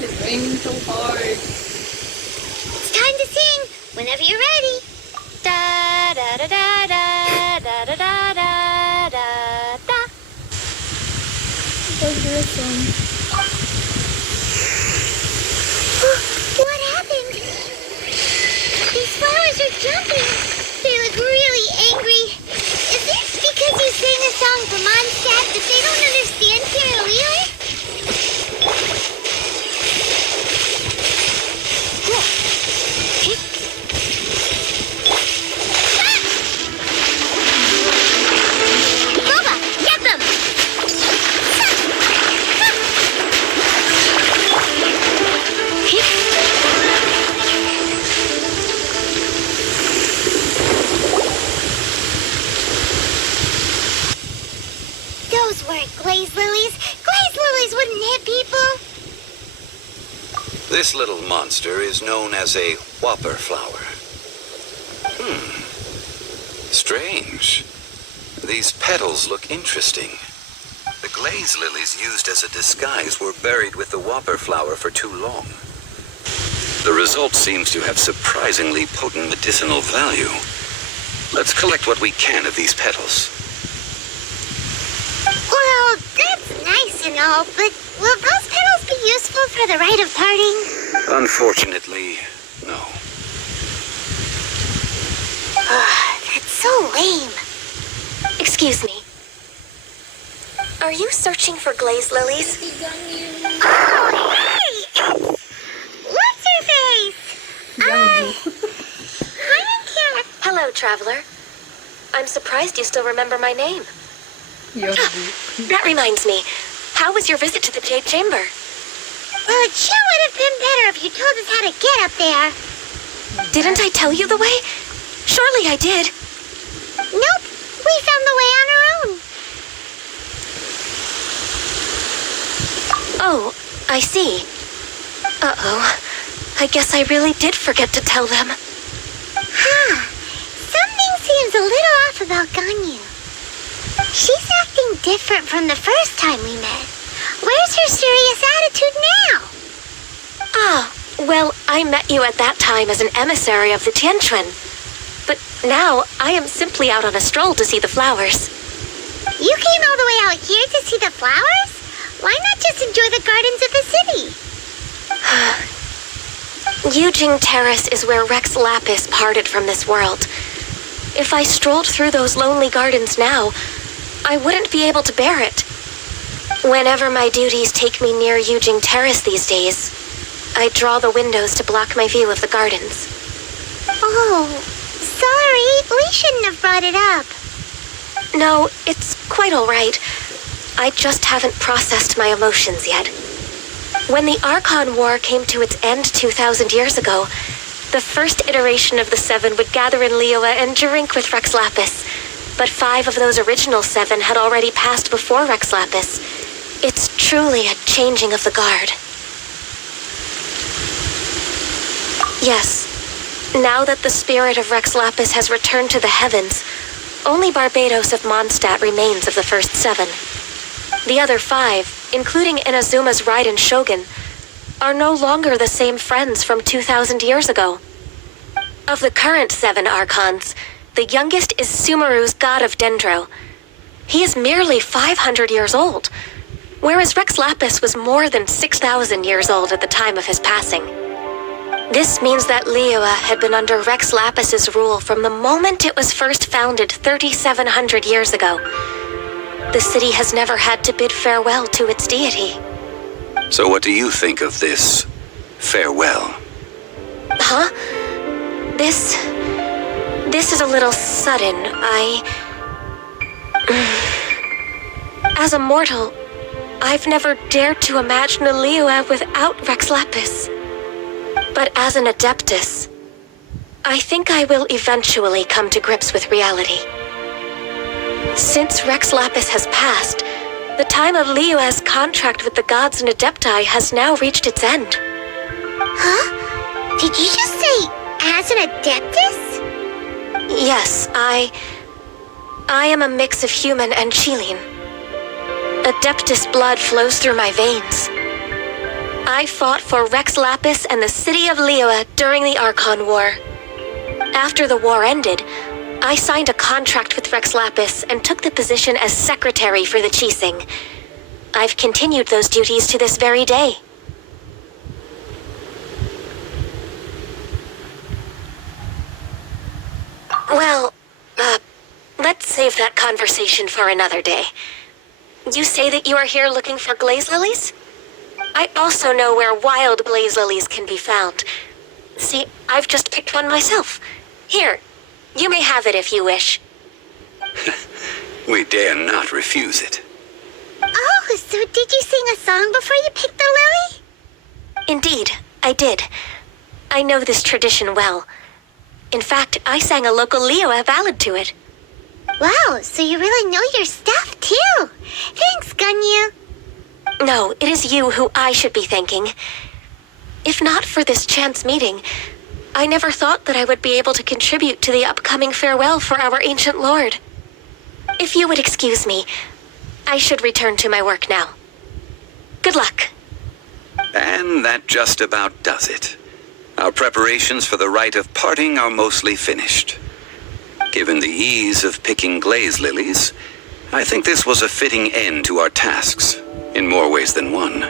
It's raining so hard. It's time to sing whenever you're ready. Da da da da da da da da da da da. What happened? These flowers are jumping. They look really angry. Is it because you sang a song for Mondstadt that they don't understand Kirillese? Boba, get them! Those weren't glaze lilies. Glaze lilies wouldn't hit people. This little monster is known as a whopper flower. Strange. These petals look interesting. The glaze lilies used as a disguise were buried with the whopper flower for too long. The result seems to have surprisingly potent medicinal value. Let's collect what we can of these petals. Well, that's nice and all, but will those petals be useful for the rite of parting? Unfortunately, no. That's so lame. Excuse me. Are you searching for glaze lilies? Oh, hey! What's your face? I don't care. Hello, traveler. I'm surprised you still remember my name. That reminds me. How was your visit to the Jade Chamber? Well, it sure would have been better if you told us how to get up there. Didn't I tell you the way? Surely I did. Nope, we found the way on our own. Oh, I see. Uh-oh. I guess I really did forget to tell them. Huh. Something seems a little off about Ganyu. She's acting different from the first time we met. Where's her serious attitude now? Ah, well, I met you at that time as an emissary of the Tianquan. But now, I am simply out on a stroll to see the flowers. You came all the way out here to see the flowers? Why not just enjoy the gardens of the city? Yujing Terrace is where Rex Lapis parted from this world. If I strolled through those lonely gardens now, I wouldn't be able to bear it. Whenever my duties take me near Yujing Terrace these days, I draw the windows to block my view of the gardens. Oh, sorry. We shouldn't have brought it up. No, it's quite all right. I just haven't processed my emotions yet. When the Archon War came to its end 2,000 years ago, the first iteration of the Seven would gather in Liyue and drink with Rex Lapis. But 5 of those original 7 had already passed before Rex Lapis. It's truly a changing of the guard. Yes, now that the spirit of Rex Lapis has returned to the heavens, only Barbados of Mondstadt remains of the first 7. The other 5, including Inazuma's Raiden Shogun, are no longer the same friends from 2,000 years ago. Of the current 7 Archons, the youngest is Sumeru's god of Dendro. He is merely 500 years old, whereas Rex Lapis was more than 6,000 years old at the time of his passing. This means that Liyue had been under Rex Lapis's rule from the moment it was first founded 3,700 years ago. The city has never had to bid farewell to its deity. So what do you think of this farewell? Huh? This is a little sudden. As a mortal, I've never dared to imagine a Liyue without Rex Lapis. But as an Adeptus, I think I will eventually come to grips with reality. Since Rex Lapis has passed, the time of Liyue's contract with the gods and Adepti has now reached its end. Huh? Did you just say, as an Adeptus? Yes, I am a mix of human and Chilean. Adeptus blood flows through my veins. I fought for Rex Lapis and the city of Liyue during the Archon War. After the war ended, I signed a contract with Rex Lapis and took the position as secretary for the Qixing. I've continued those duties to this very day. Well, let's save that conversation for another day. You say that you are here looking for glaze lilies? I also know where wild glaze lilies can be found. See, I've just picked one myself. Here, you may have it if you wish. We dare not refuse it. Oh, so did you sing a song before you picked the lily? Indeed, I did. I know this tradition well. In fact, I sang a local Liyue ballad to it. Wow, so you really know your stuff, too. Thanks, Gunyu. No, it is you who I should be thanking. If not for this chance meeting, I never thought that I would be able to contribute to the upcoming farewell for our ancient lord. If you would excuse me, I should return to my work now. Good luck. And that just about does it. Our preparations for the rite of parting are mostly finished. Given the ease of picking glaze lilies, I think this was a fitting end to our tasks, in more ways than one.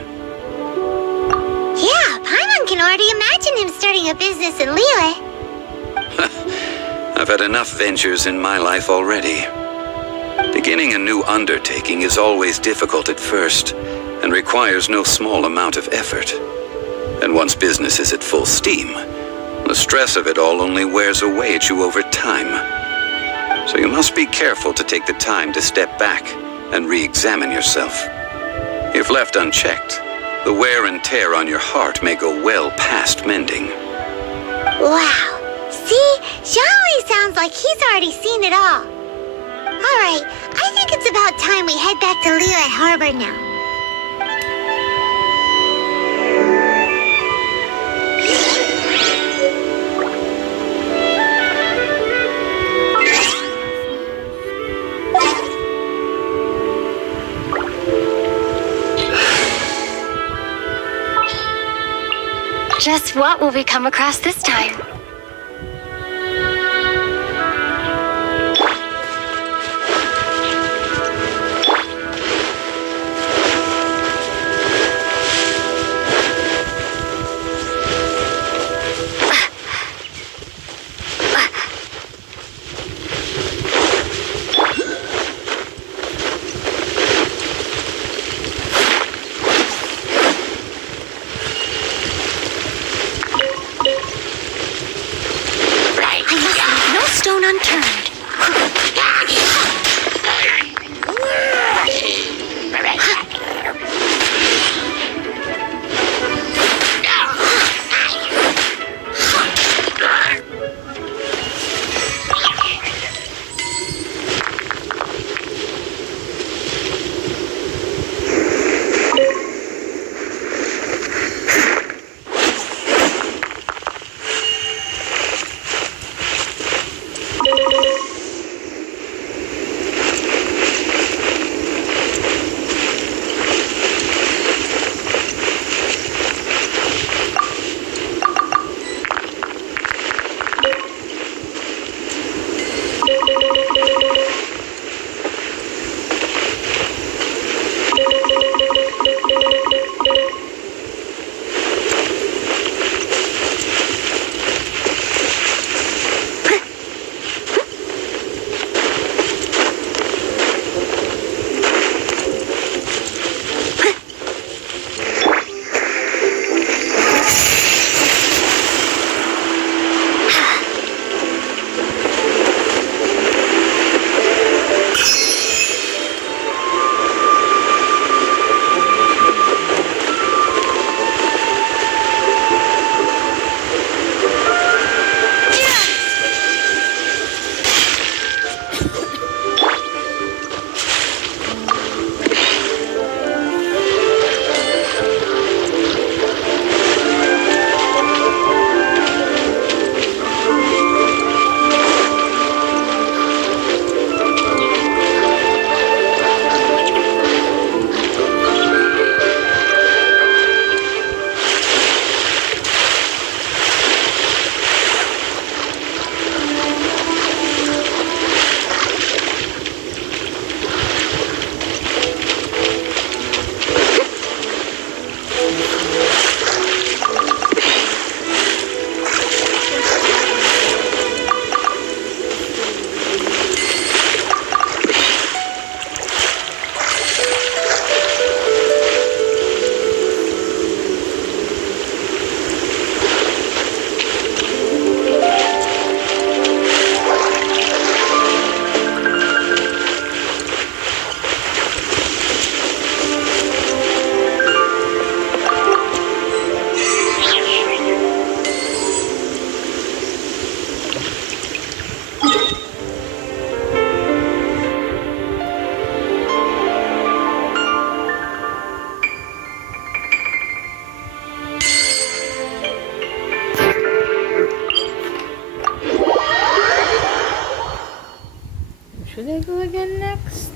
Yeah, Paimon can already imagine him starting a business in Liyue. I've had enough ventures in my life already. Beginning a new undertaking is always difficult at first, and requires no small amount of effort. And once business is at full steam, the stress of it all only wears away at you over time. So you must be careful to take the time to step back and re-examine yourself. If left unchecked, the wear and tear on your heart may go well past mending. Wow. See? Xiaoli sounds like he's already seen it all. Alright, I think it's about time we head back to Liyue Harbor now. Just what will we come across this time? do again next?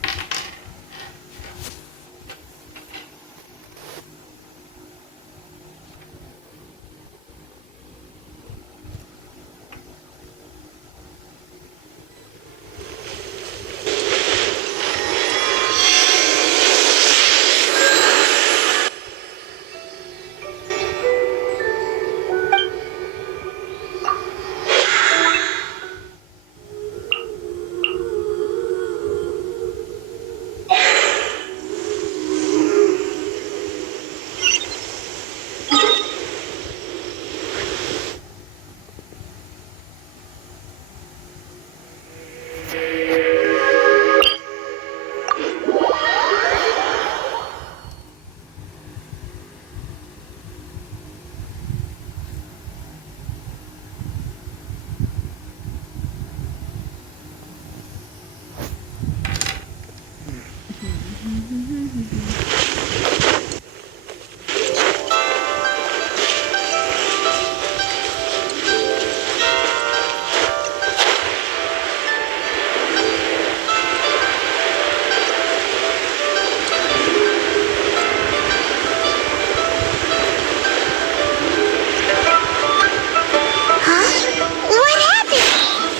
What happened?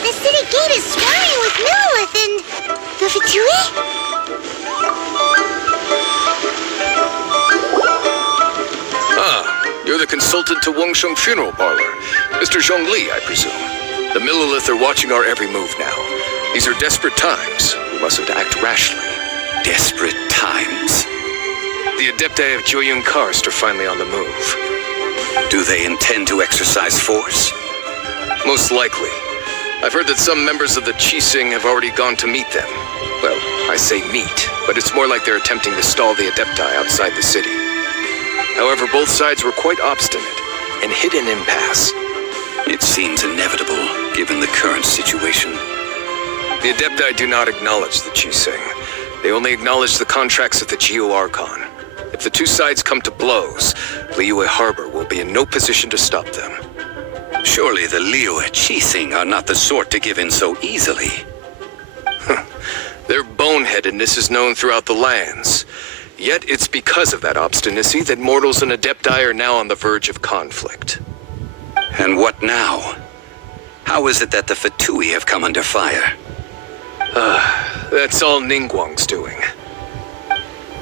The city gate is swarming with Lilith and the Fatui? Ah, you're the consultant to Wangsheng Funeral Parlor. Mr. Zhongli, I presume. The Millilith are watching our every move now. These are desperate times. We mustn't act rashly. Desperate times. The Adepti of Joyun Karst are finally on the move. Do they intend to exercise force? Most likely. I've heard that some members of the Qixing have already gone to meet them. Well, I say meet, but it's more like they're attempting to stall the Adepti outside the city. However, both sides were quite obstinate and hit an impasse. It seems inevitable, given the current situation. The Adepti do not acknowledge the Qixing. They only acknowledge the contracts of the Geo-Archon. If the two sides come to blows, Liyue Harbor will be in no position to stop them. Surely the Liyue Qixing are not the sort to give in so easily. Their boneheadedness is known throughout the lands. Yet it's because of that obstinacy that mortals and Adepti are now on the verge of conflict. And what now? How is it that the Fatui have come under fire? That's all Ningguang's doing.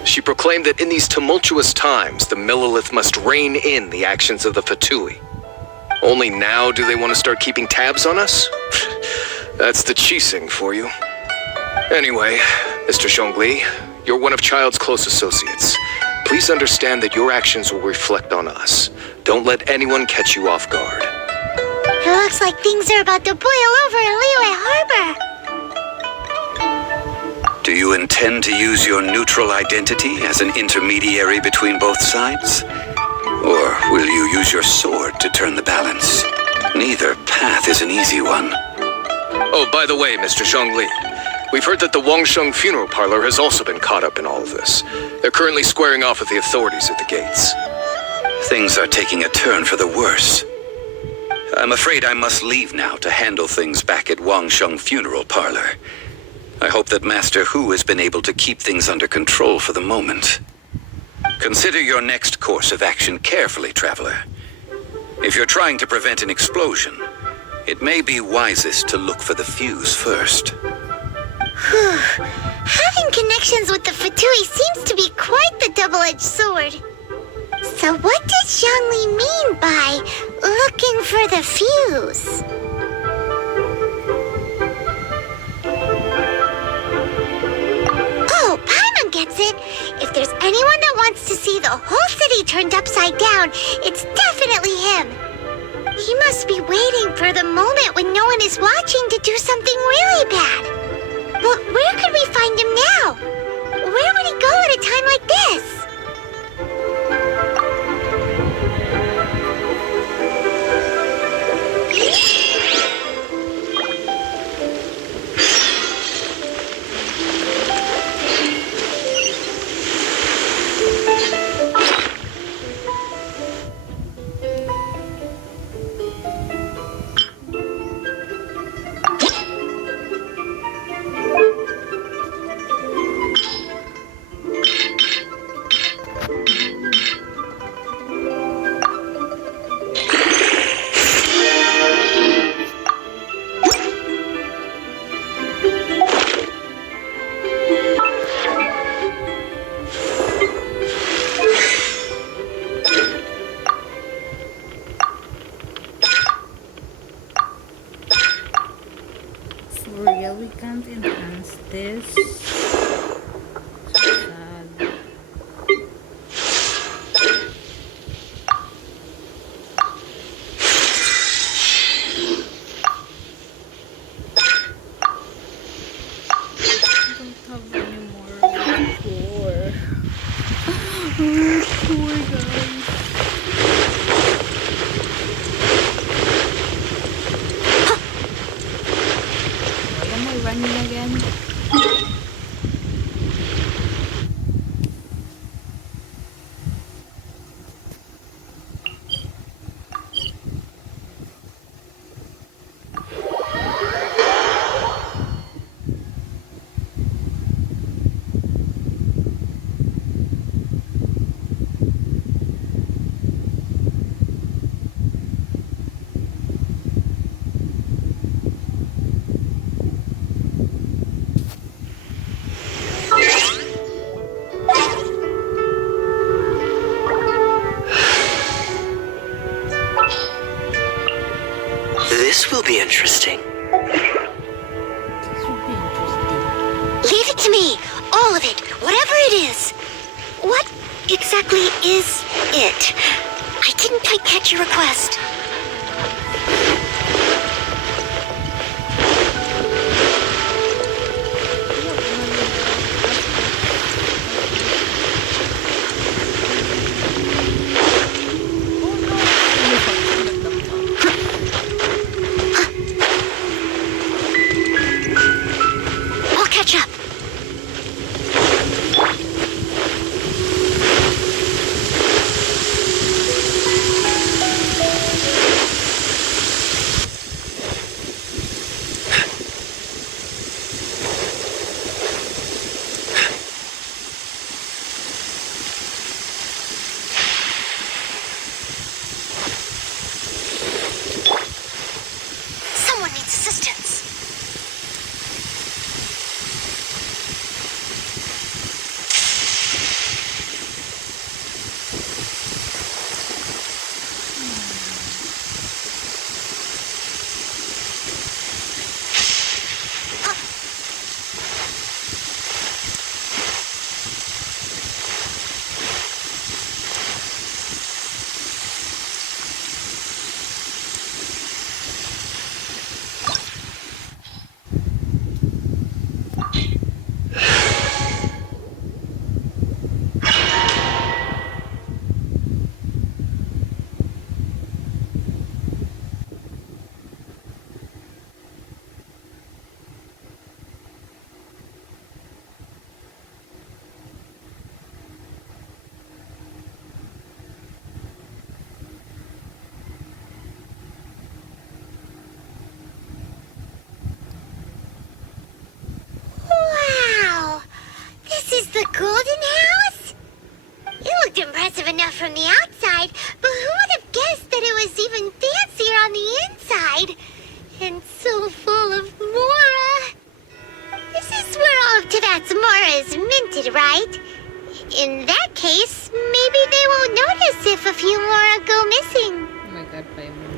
She proclaimed that in these tumultuous times, the Millilith must rein in the actions of the Fatui. Only now do they want to start keeping tabs on us? That's the Qixing for you. Anyway, Mr. Zhongli, you're one of Child's close associates. Please understand that your actions will reflect on us. Don't let anyone catch you off guard. It looks like things are about to boil over in Liyue Harbor. Do you intend to use your neutral identity as an intermediary between both sides? Or will you use your sword to turn the balance? Neither path is an easy one. Oh, by the way, Mr. Zhongli, we've heard that the Wangsheng Funeral Parlor has also been caught up in all of this. They're currently squaring off with the authorities at the gates. Things are taking a turn for the worse. I'm afraid I must leave now to handle things back at Wangsheng Funeral Parlor. I hope that Master Hu has been able to keep things under control for the moment. Consider your next course of action carefully, Traveler. If you're trying to prevent an explosion, it may be wisest to look for the fuse first. Having connections with the Fatui seems to be quite the double-edged sword. So what does Zhongli mean by looking for the fuse? Oh, Paimon gets it. If there's anyone that wants to see the whole city turned upside down, it's definitely him. He must be waiting for the moment when no one is watching to do something really bad. But where could we find him now? Where would he go at a time like this? real we can't enhance this. Sad. Don't have any more. Poor. Poor guys. Why am I running again? This will be interesting. This would be interesting. Leave it to me. All of it. Whatever it is. What exactly is it? I didn't quite catch your request. I'll catch up. Someone needs assistance. Wow! This is the Golden House? It looked impressive enough from the outside, but who would have guessed that it was even fancier on the inside? And so full of Mora. This is where all of Teyvat's Mora is minted, right? In that case, maybe they won't notice if a few Mora go missing. Oh my god, Paimon.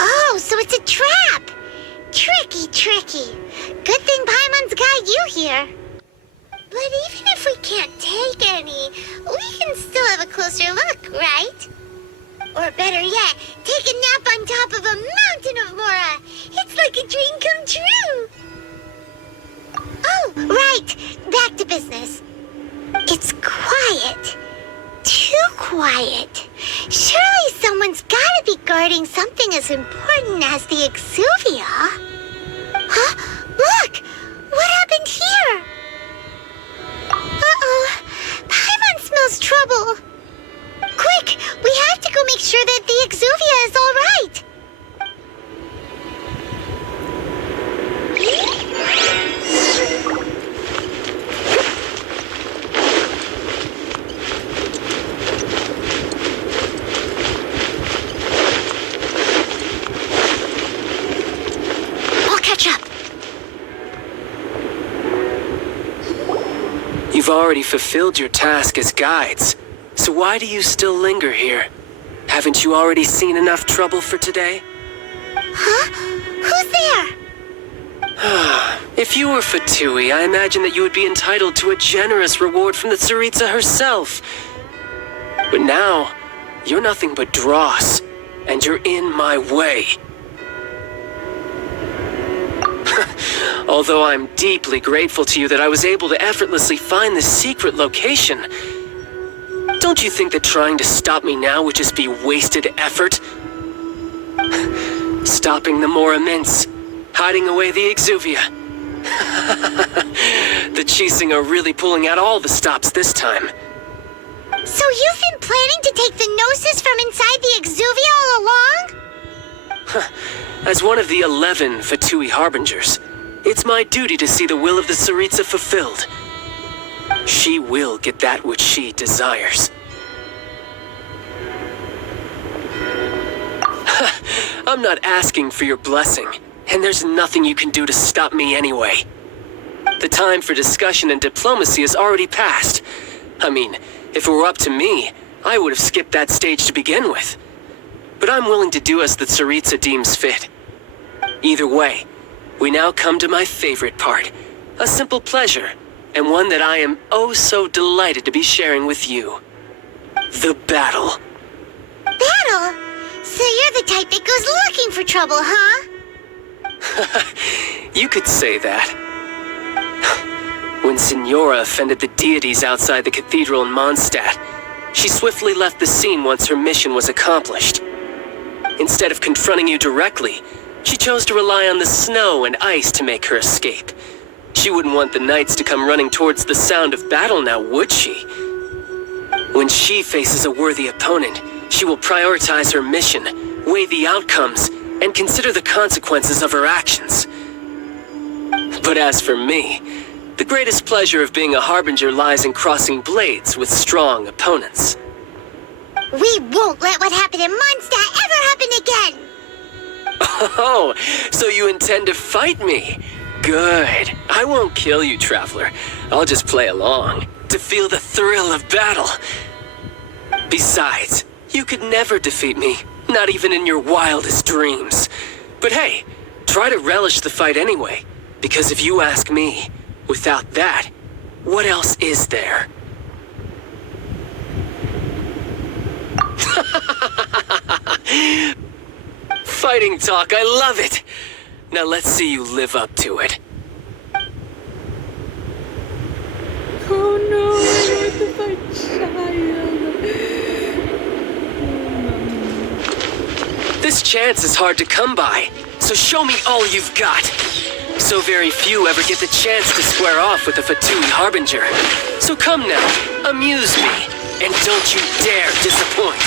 Oh, so it's a trap! Tricky, tricky. Good thing Paimon's got you here. But even if we can't take any, we can still have a closer look, right? Or better yet, take a nap on top of a mountain of Mora. It's like a dream come true. Oh, right. Back to business. It's quiet. Too quiet. Surely someone's gotta be guarding something as important as the Exuvia. Huh? Look! What happened here? Uh-oh. Paimon smells trouble. Quick! We have to go make sure that the Exuvia is all right. I'll catch up. You've already fulfilled your task as guides, so why do you still linger here? Haven't you already seen enough trouble for today? Huh? Who's there? If you were Fatui, I imagine that you would be entitled to a generous reward from the Tsaritsa herself. But now, you're nothing but dross, and you're in my way. Although I'm deeply grateful to you that I was able to effortlessly find this secret location, don't you think that trying to stop me now would just be wasted effort? Stopping the Mora Mints, hiding away the Exuvia. The Chising are really pulling out all the stops this time. So you've been planning to take the Gnosis from inside the Exuvia all along? As one of the 11 Fatui Harbingers, it's my duty to see the will of the Tsaritsa fulfilled. She will get that which she desires. I'm not asking for your blessing, and there's nothing you can do to stop me anyway. The time for discussion and diplomacy has already passed. I mean, if it were up to me, I would have skipped that stage to begin with. But I'm willing to do as the Tsaritsa deems fit. Either way, we now come to my favorite part. A simple pleasure, and one that I am oh so delighted to be sharing with you. The battle. Battle? So you're the type that goes looking for trouble, huh? You could say that. When Signora offended the deities outside the cathedral in Mondstadt, she swiftly left the scene once her mission was accomplished. Instead of confronting you directly, she chose to rely on the snow and ice to make her escape. She wouldn't want the knights to come running towards the sound of battle now, would she? When she faces a worthy opponent, she will prioritize her mission, weigh the outcomes, and consider the consequences of her actions. But as for me, the greatest pleasure of being a Harbinger lies in crossing blades with strong opponents. We won't let what happened in Mondstadt ever happen again! Oh, so you intend to fight me? Good. I won't kill you, Traveler. I'll just play along, to feel the thrill of battle. Besides, you could never defeat me, not even in your wildest dreams. But hey, try to relish the fight anyway, because if you ask me, without that, what else is there? Fighting talk, I love it! Now let's see you live up to it. Oh no, I want to fight child. This chance is hard to come by, so show me all you've got. So very few ever get the chance to square off with a Fatui Harbinger. So come now, amuse me, and don't you dare disappoint.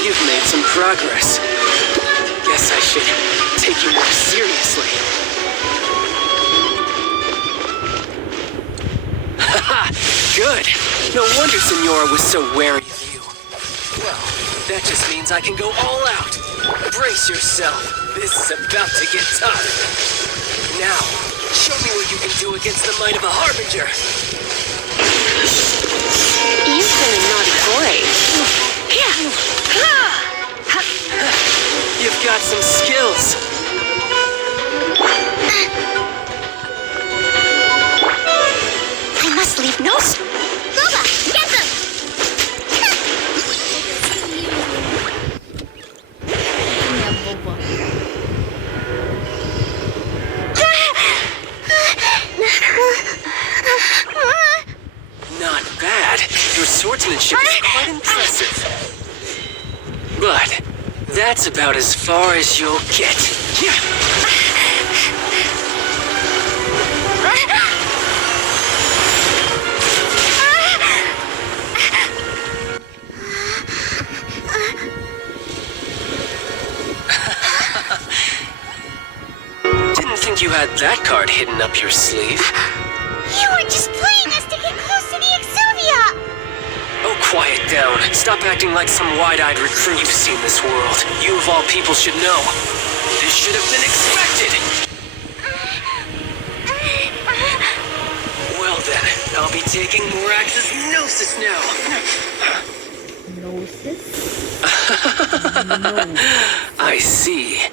You've made some progress. Guess I should take you more seriously. Haha, good. No wonder Signora was so wary of you. Well, that just means I can go all out. Brace yourself. This is about to get tough. Now, show me what you can do against the might of a Harbinger. You've been a naughty boy. You've got some skills. I must leave no... Lola, get them! Not bad. Your swordsmanship is quite impressive. But that's about as far as you'll get. think you had that card hidden up your sleeve. You were just playing us to get close to the Exuvia! Oh, quiet down. Stop acting like some wide-eyed recruit. You've seen this world. You of all people should know. This should have been expected! Well then, I'll be taking Morax's Gnosis now. Gnosis? I see.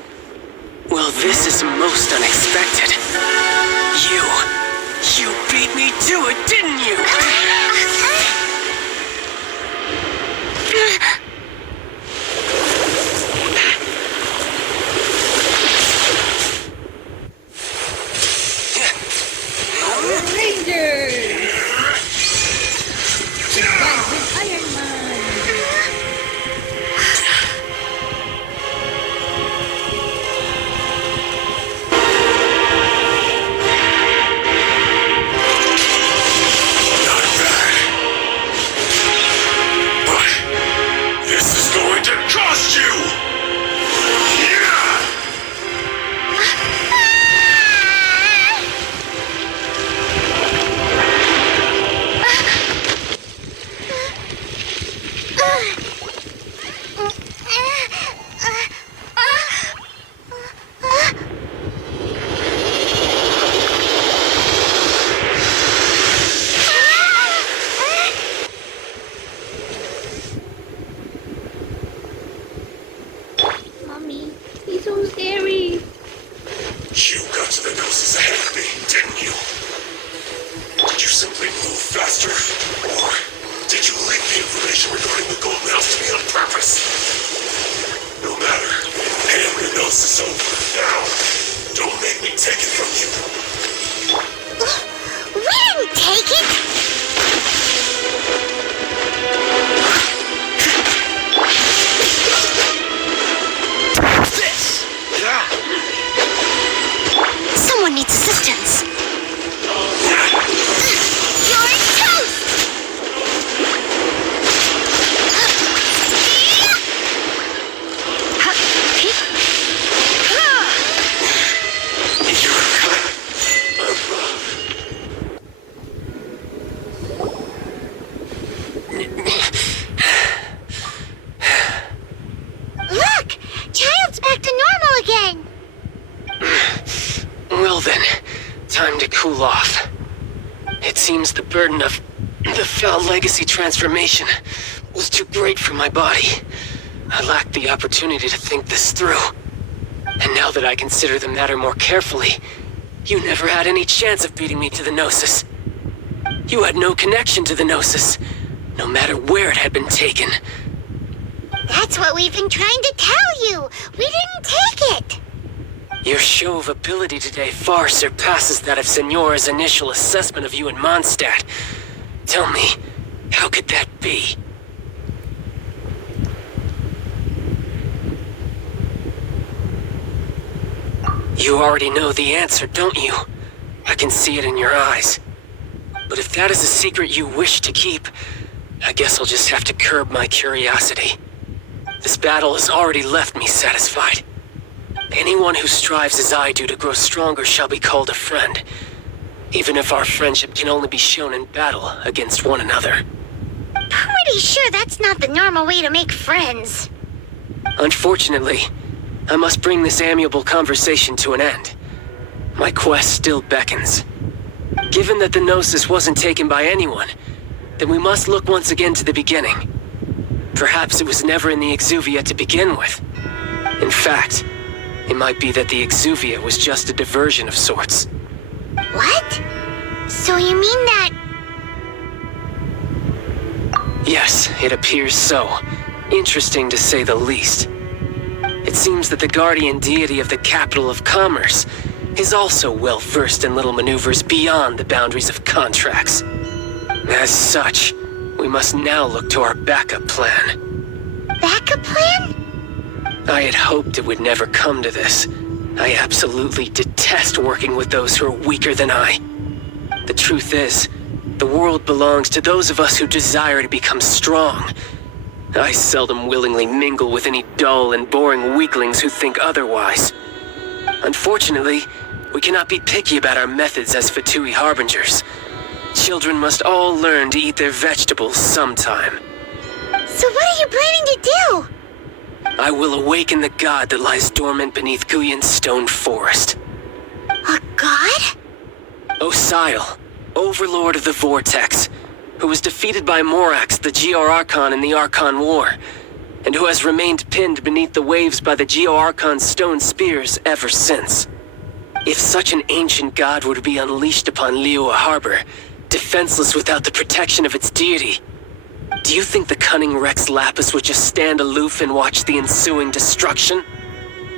Well, this is most unexpected. You beat me to it, didn't you? Rangers! Goodbye with Iron Man! Not bad. But this is going to cost you! Yeah! Mommy, he's so scary. You got to the Gnosis ahead of me, didn't you? Did you simply move faster? Or did you leak the information regarding the Golden House to me on purpose? No matter. Hand the Gnosis over. Now, don't make me take it from you. We didn't take it! This! Someone needs assistance. You're toast! Look! Child's back to normal again! Well then, time to cool off. It seems the burden of the Fel Legacy transformation was too great for my body. I lacked the opportunity to think this through. And now that I consider the matter more carefully, you never had any chance of beating me to the Gnosis. You had no connection to the Gnosis, no matter where it had been taken. That's what we've been trying to tell you! We didn't take it! Your show of ability today far surpasses that of Signora's initial assessment of you in Mondstadt. Tell me, how could that be? You already know the answer, don't you? I can see it in your eyes. But if that is a secret you wish to keep, I guess I'll just have to curb my curiosity. This battle has already left me satisfied. Anyone who strives as I do to grow stronger shall be called a friend, even if our friendship can only be shown in battle against one another. Pretty sure that's not the normal way to make friends. Unfortunately, I must bring this amiable conversation to an end. My quest still beckons. Given that the Gnosis wasn't taken by anyone, then we must look once again to the beginning. Perhaps it was never in the Exuvia to begin with. In fact, it might be that the Exuvia was just a diversion of sorts. What? So you mean that... Yes, it appears so. Interesting to say the least. It seems that the guardian deity of the capital of commerce is also well versed in little maneuvers beyond the boundaries of contracts. As such, we must now look to our backup plan. Backup plan? I had hoped it would never come to this. I absolutely detest working with those who are weaker than I. The truth is, the world belongs to those of us who desire to become strong. I seldom willingly mingle with any dull and boring weaklings who think otherwise. Unfortunately, We cannot be picky about our methods as Fatui harbingers. Children must all learn to eat their vegetables sometime. So what are you planning to do? I will awaken the god that lies dormant beneath Guyon's stone forest. A god? Osial, overlord of the Vortex, who was defeated by Morax, the Geo-Archon in the Archon War, and who has remained pinned beneath the waves by the Geo-Archon's stone spears ever since. If such an ancient god were to be unleashed upon Liyue Harbor, defenseless without the protection of its deity, do you think the cunning Rex Lapis would just stand aloof and watch the ensuing destruction?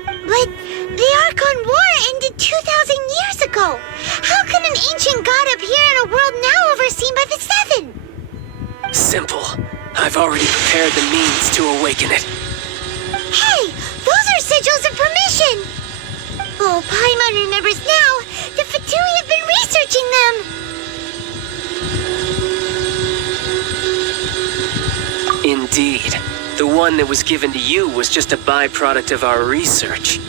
But the Archon War ended 2,000 years ago. How can an ancient god appear in a world now overseen by the Seven? Simple. I've already prepared the means to awaken it. Hey, those are sigils of permission. Oh, Paimon remembers now. The Fatui have been researching them. Indeed. The one that was given to you was just a byproduct of our research.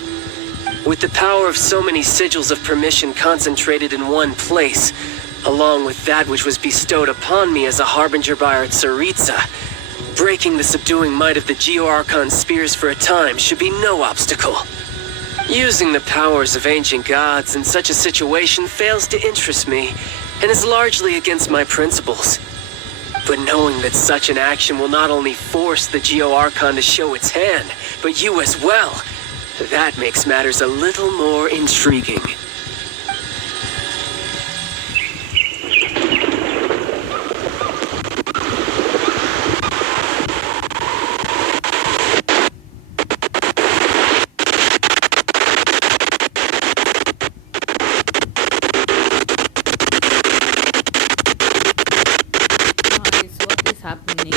With the power of so many sigils of permission concentrated in one place, along with that which was bestowed upon me as a harbinger by our Tsaritsa, breaking the subduing might of the Geo-Archon spears for a time should be no obstacle. Using the powers of ancient gods in such a situation fails to interest me, and is largely against my principles. But knowing that such an action will not only force the Geo-Archon to show its hand, but you as well, that makes matters a little more intriguing. What is happening?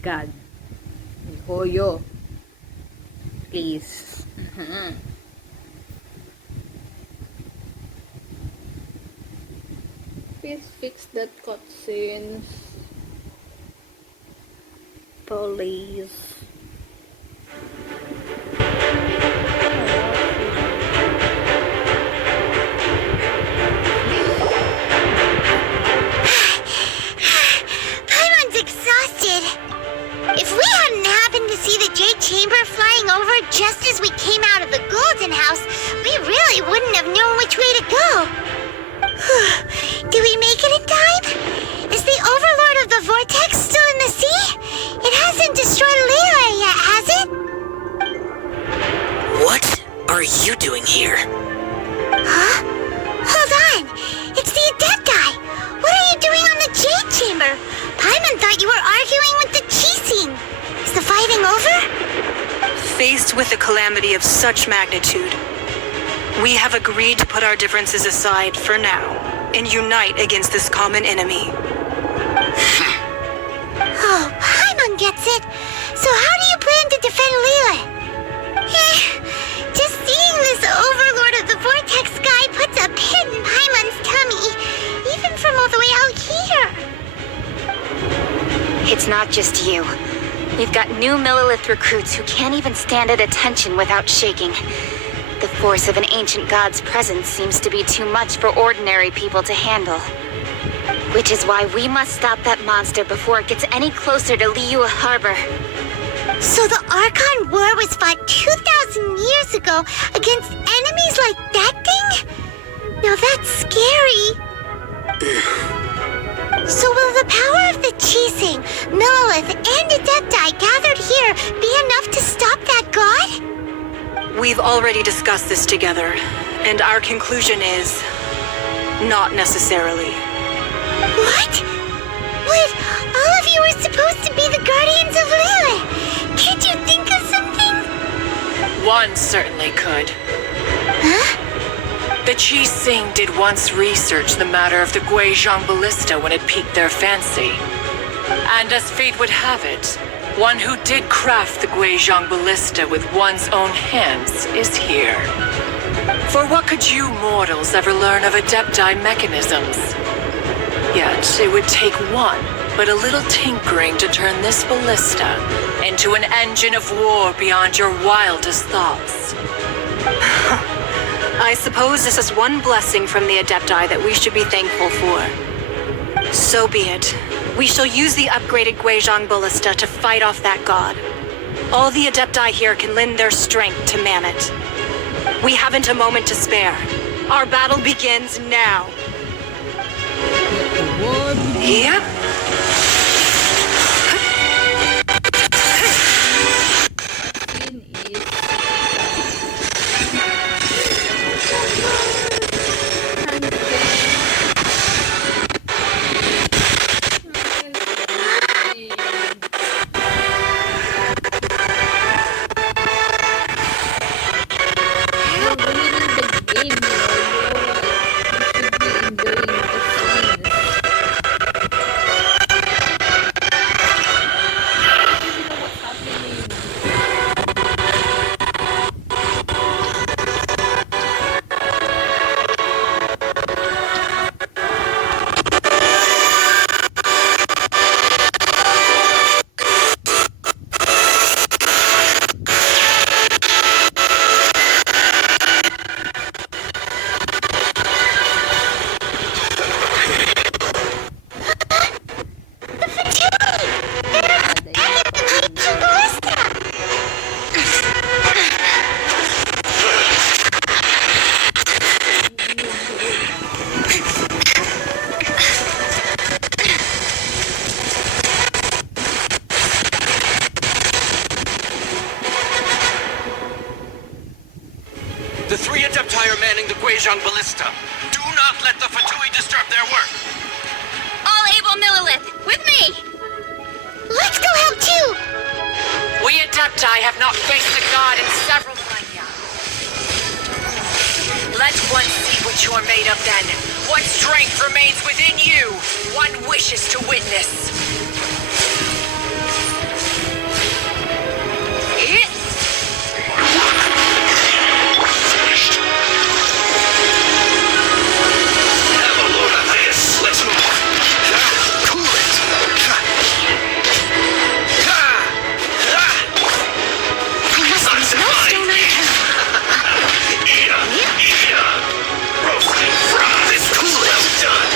God. Hoyo. Please. Please fix that cutscenes. Please. Paimon's exhausted. If we hadn't happened to see the Jade Chamber flying over just as we came out of the Golden House, we really wouldn't have known which way to go. Did we make it in time? Is the Overlord of the Vortex still in the sea? It hasn't destroyed Liyue yet, has it? What are you doing here? Huh? Hold on. It's the Adepti. What are you doing on the Jade Chamber? Paimon thought you were arguing with the Faced with a calamity of such magnitude, we have agreed to put our differences aside for now and unite against this common enemy. Oh, Paimon gets it. So how do you plan to defend Lila? Just seeing this overlord of the vortex guy puts a pit in Paimon's tummy, even from all the way out here. It's not just you. We've got new Millilith recruits who can't even stand at attention without shaking. The force of an ancient god's presence seems to be too much for ordinary people to handle. Which is why we must stop that monster before it gets any closer to Liyue Harbor. So the Archon War was fought 2,000 years ago against enemies like that thing? Now that's scary. So will the power of the Chising, Millilith, and Adepti gathered here be enough to stop that god? We've already discussed this together, and our conclusion is not necessarily. What? But all of you were supposed to be the guardians of Lilith. Can't you think of something? One certainly could. Huh? The Chising did once research the matter of the Guizhong Ballista when it piqued their fancy. And as fate would have it, one who did craft the Guizhong Ballista with one's own hands is here. For what could you mortals ever learn of Adepti mechanisms? Yet it would take one, but a little tinkering to turn this ballista into an engine of war beyond your wildest thoughts. I suppose this is one blessing from the Adepti that we should be thankful for. So be it. We shall use the upgraded Guizhong Ballista to fight off that god. All the Adepti here can lend their strength to man it. We haven't a moment to spare. Our battle begins now. Yep. The three Adepti are manning the Guizhong Ballista. Do not let the Fatui disturb their work. All able Millilith, with me! Let's go help too! We Adepti have not faced the god in several millennia. Let one see what you're made of then. What strength remains within you. One wishes to witness. Roasting fries. Cool it. Done.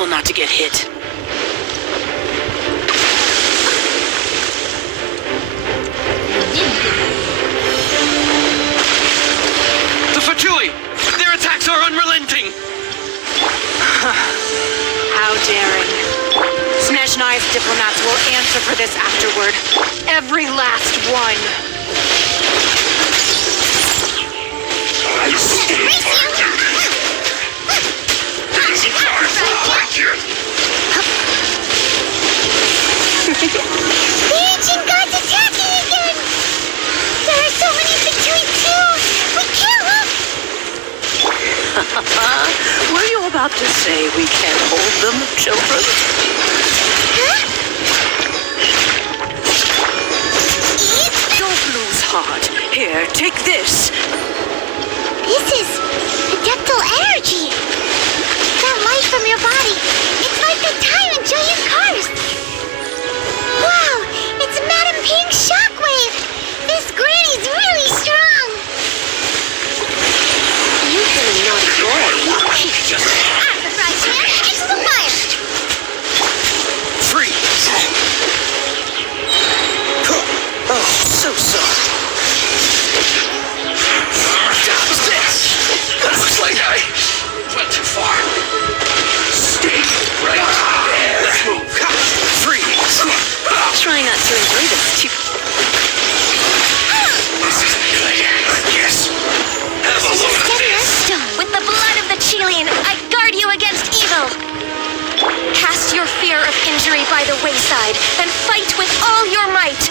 careful not to get hit. The Fatui! Their attacks are unrelenting! How daring. Snezhnai's diplomats will answer for this afterward. Every last one. I still find duty. It isn't time for a break yet. The ancient gods attacking again! There are so many Fatui too! We can't look! Were you about to say we can't hold them, children? Huh? Don't lose heart. Here, take this. This is adeptal energy. That light from your body. It's like the time in Julius Karst. Wow, it's Madame Pink's shockwave. This granny's really strong. You've been a naughty boy. Out of the fry pan, into the fire. Freeze! Oh, so sorry. Dodge this! Looks like I went too far. Stay right there. Let's move. Freeze! Try not to enjoy this too. This isn't good. Yes. Have a look at this. With the blood of the Chilean, I guard you against evil. Cast your fear of injury by the wayside and fight with all your might.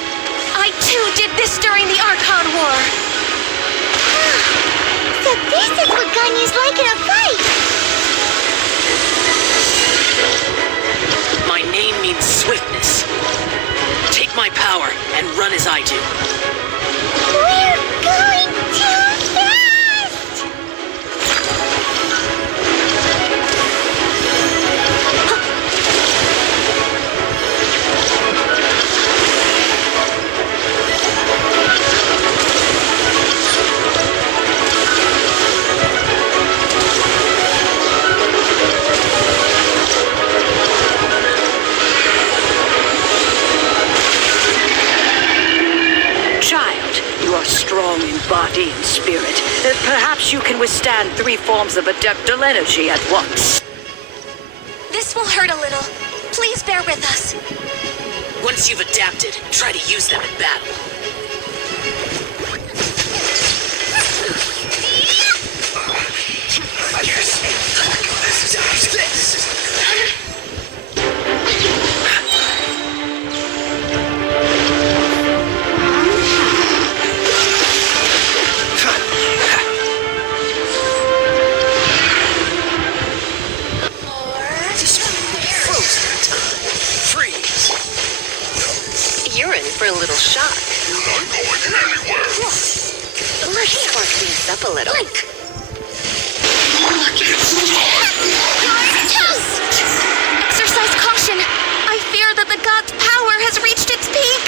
I too did this during the Archon War. So this is what Ganyu's like in a fight. My name means swiftness. Take my power and run as I do. We're going too fast. Child, you are strong in body and spirit. Perhaps you can withstand 3 forms of adeptal energy at once. This will hurt a little. Please bear with us. Once you've adapted, try to use them in battle. Yes. This. Freeze! You're in for a little shock. We're not going anywhere. Let's spark things up a little. Exercise caution. I fear that the god's power has reached its peak.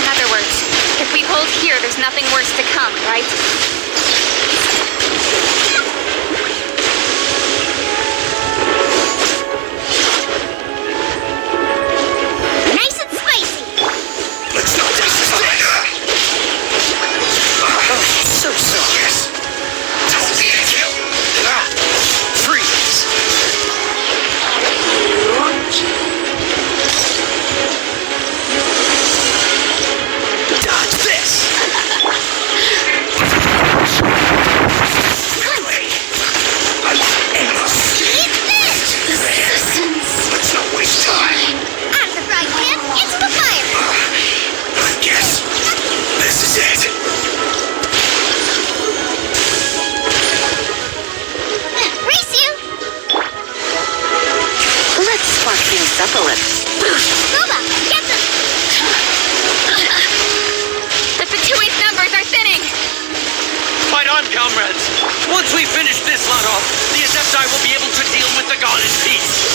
In other words, if we hold here, there's nothing worse to come, right? Nice and spicy. Let's not waste this time. So sorry. Yes. Don't be it. Freeze! Dodge this! Let's not waste time. Out of the fry pan, into the fire. I guess this is it. Race you. Let's spark things up a little. Booba, get them. The Fatui's numbers are thinning! Fight on, comrades! Once we finish this lot off, the Adepti will be able to deal with the god in peace.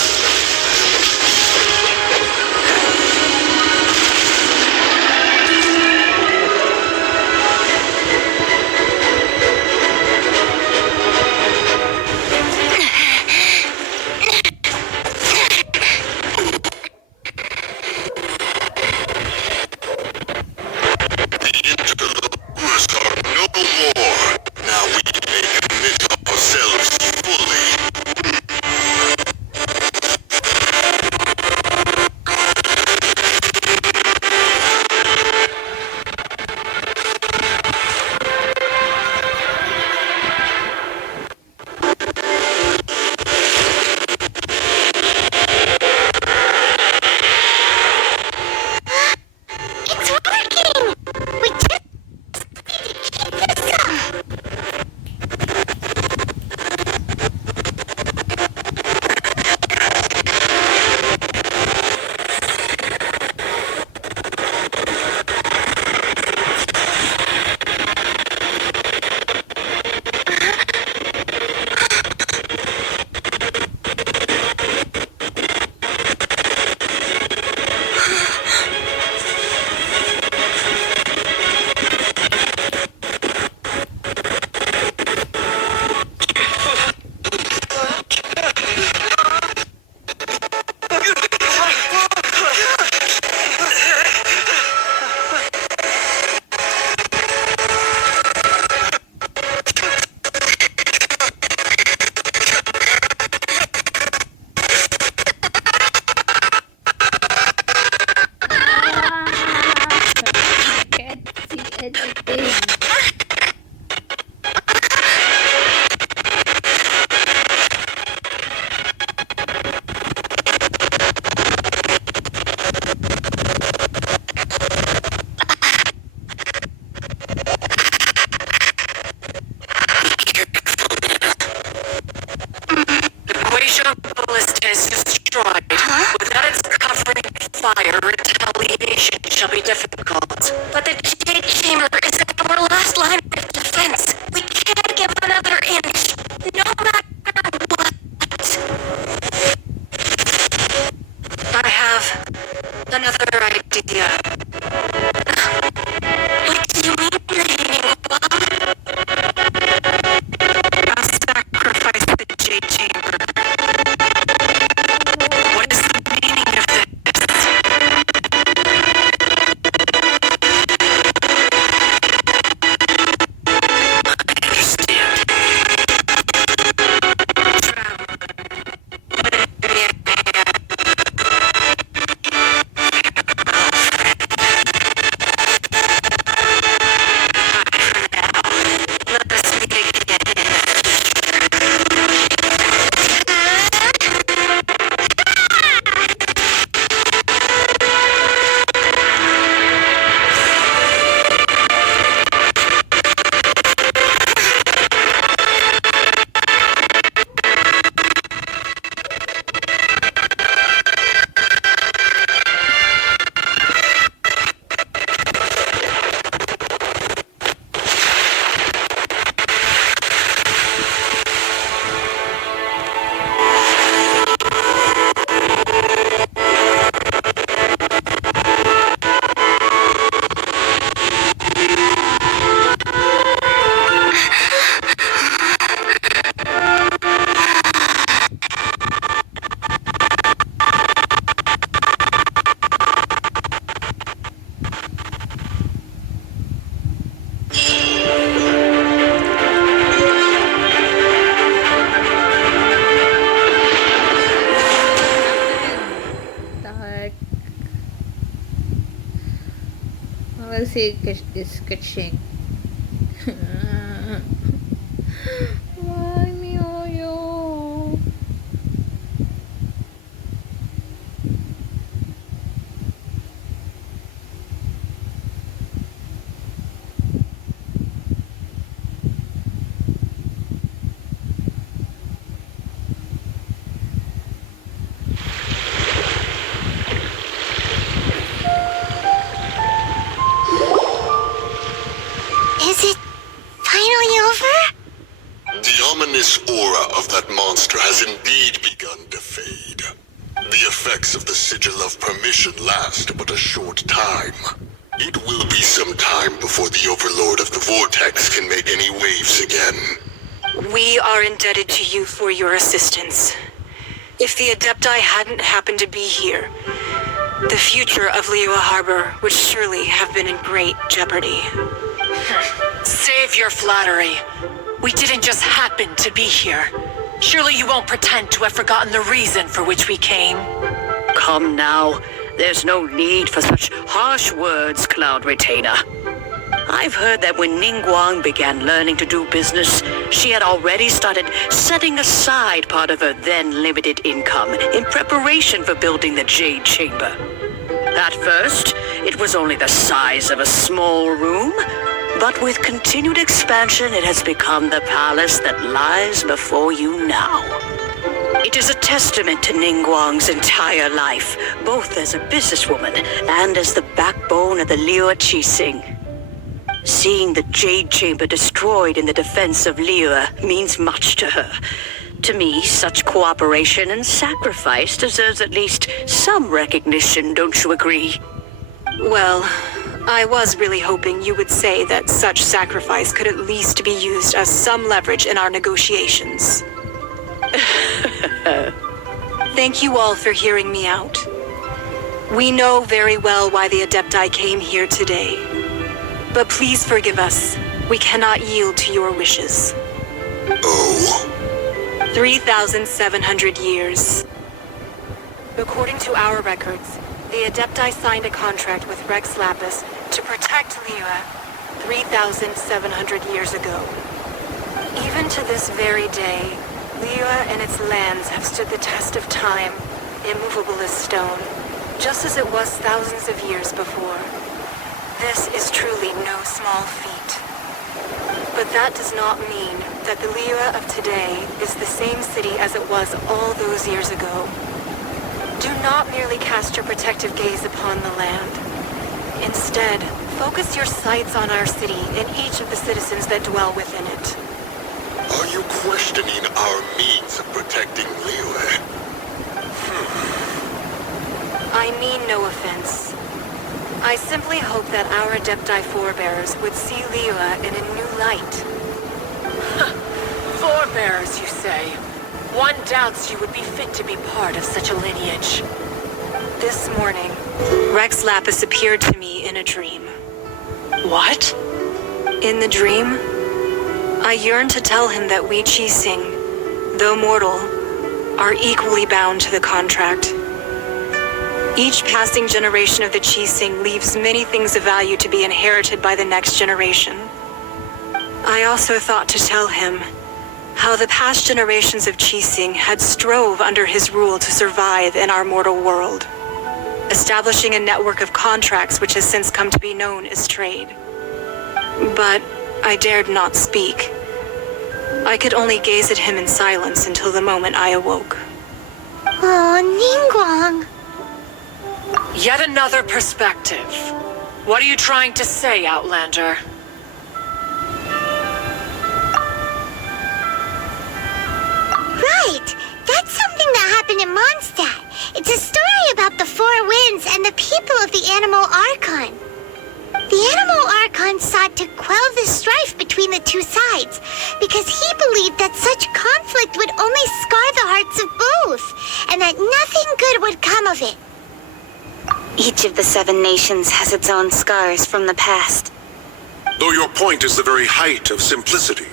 shall be difficult. But the Jade Chamber is our last line of defense. We can't give another inch, no matter what. I have another idea. What do you mean, Ningguang? I'll sacrifice the Jade Chamber. What is the meaning of this? I understand. Let us meet again. I'll see this sketching. Why me, Oyo? Is it finally over? The ominous aura of that monster has indeed begun to fade. The effects of the Sigil of Permission last but a short time. It will be some time before the Overlord of the Vortex can make any waves again. We are indebted to you for your assistance. If the Adepti hadn't happened to be here, the future of Liyue Harbor would surely have been in great jeopardy. Save your flattery. We didn't just happen to be here. Surely you won't pretend to have forgotten the reason for which we came. Come now. There's no need for such harsh words, Cloud Retainer. I've heard that when Ningguang began learning to do business, she had already started setting aside part of her then limited income in preparation for building the Jade Chamber. At first, it was only the size of a small room, but with continued expansion, it has become the palace that lies before you now. It is a testament to Ningguang's entire life, both as a businesswoman and as the backbone of the Liyue Qixing. Seeing the Jade Chamber destroyed in the defense of Liyue means much to her. To me, such cooperation and sacrifice deserves at least some recognition, don't you agree? Well, I was really hoping you would say that such sacrifice could at least be used as some leverage in our negotiations. Thank you all for hearing me out. We know very well why the Adepti came here today. But please forgive us. We cannot yield to your wishes. Oh? 3,700 years. According to our records, the Adepti signed a contract with Rex Lapis to protect Liyue 3,700 years ago. Even to this very day, Liyue and its lands have stood the test of time, immovable as stone, just as it was thousands of years before. This is truly no small feat. But that does not mean that the Liyue of today is the same city as it was all those years ago. Do not merely cast your protective gaze upon the land. Instead, focus your sights on our city and each of the citizens that dwell within it. Are you questioning our means of protecting Liyue? I mean no offense. I simply hope that our Adepti forebears would see Liyue in a new light. Forebears, you say? One doubts you would be fit to be part of such a lineage. This morning, Rex Lapis appeared to me in a dream. What? In the dream, I yearned to tell him that we Qixing, though mortal, are equally bound to the contract. Each passing generation of the Qixing leaves many things of value to be inherited by the next generation. I also thought to tell him how the past generations of Qixing had strove under his rule to survive in our mortal world, establishing a network of contracts which has since come to be known as trade. But I dared not speak. I could only gaze at him in silence until the moment I awoke. Oh, Ningguang. Yet another perspective. What are you trying to say, Outlander? Right! That's something that happened in Mondstadt. It's a story about the Four Winds and the people of the Animal Archon. The Animal Archon sought to quell the strife between the two sides because he believed that such conflict would only scar the hearts of both, and that nothing good would come of it. Each of the 7 nations has its own scars from the past. Though your point is the very height of simplicity.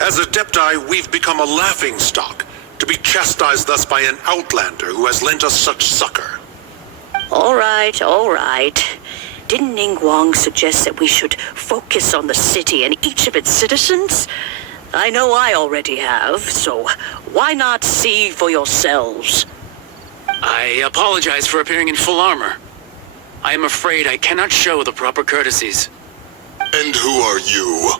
As Adepti, we've become a laughingstock, to be chastised thus by an outlander who has lent us such succor. All right, all right. Didn't Ningguang suggest that we should focus on the city and each of its citizens? I know I already have, so why not see for yourselves? I apologize for appearing in full armor. I am afraid I cannot show the proper courtesies. And who are you?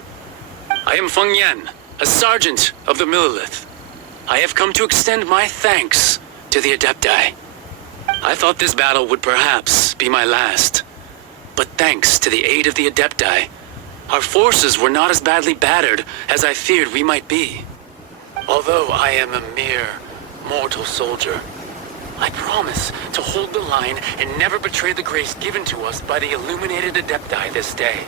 I am Feng Yan, a sergeant of the Millilith. I have come to extend my thanks to the Adepti. I thought this battle would perhaps be my last. But thanks to the aid of the Adepti, our forces were not as badly battered as I feared we might be. Although I am a mere mortal soldier, I promise to hold the line and never betray the grace given to us by the illuminated Adepti this day.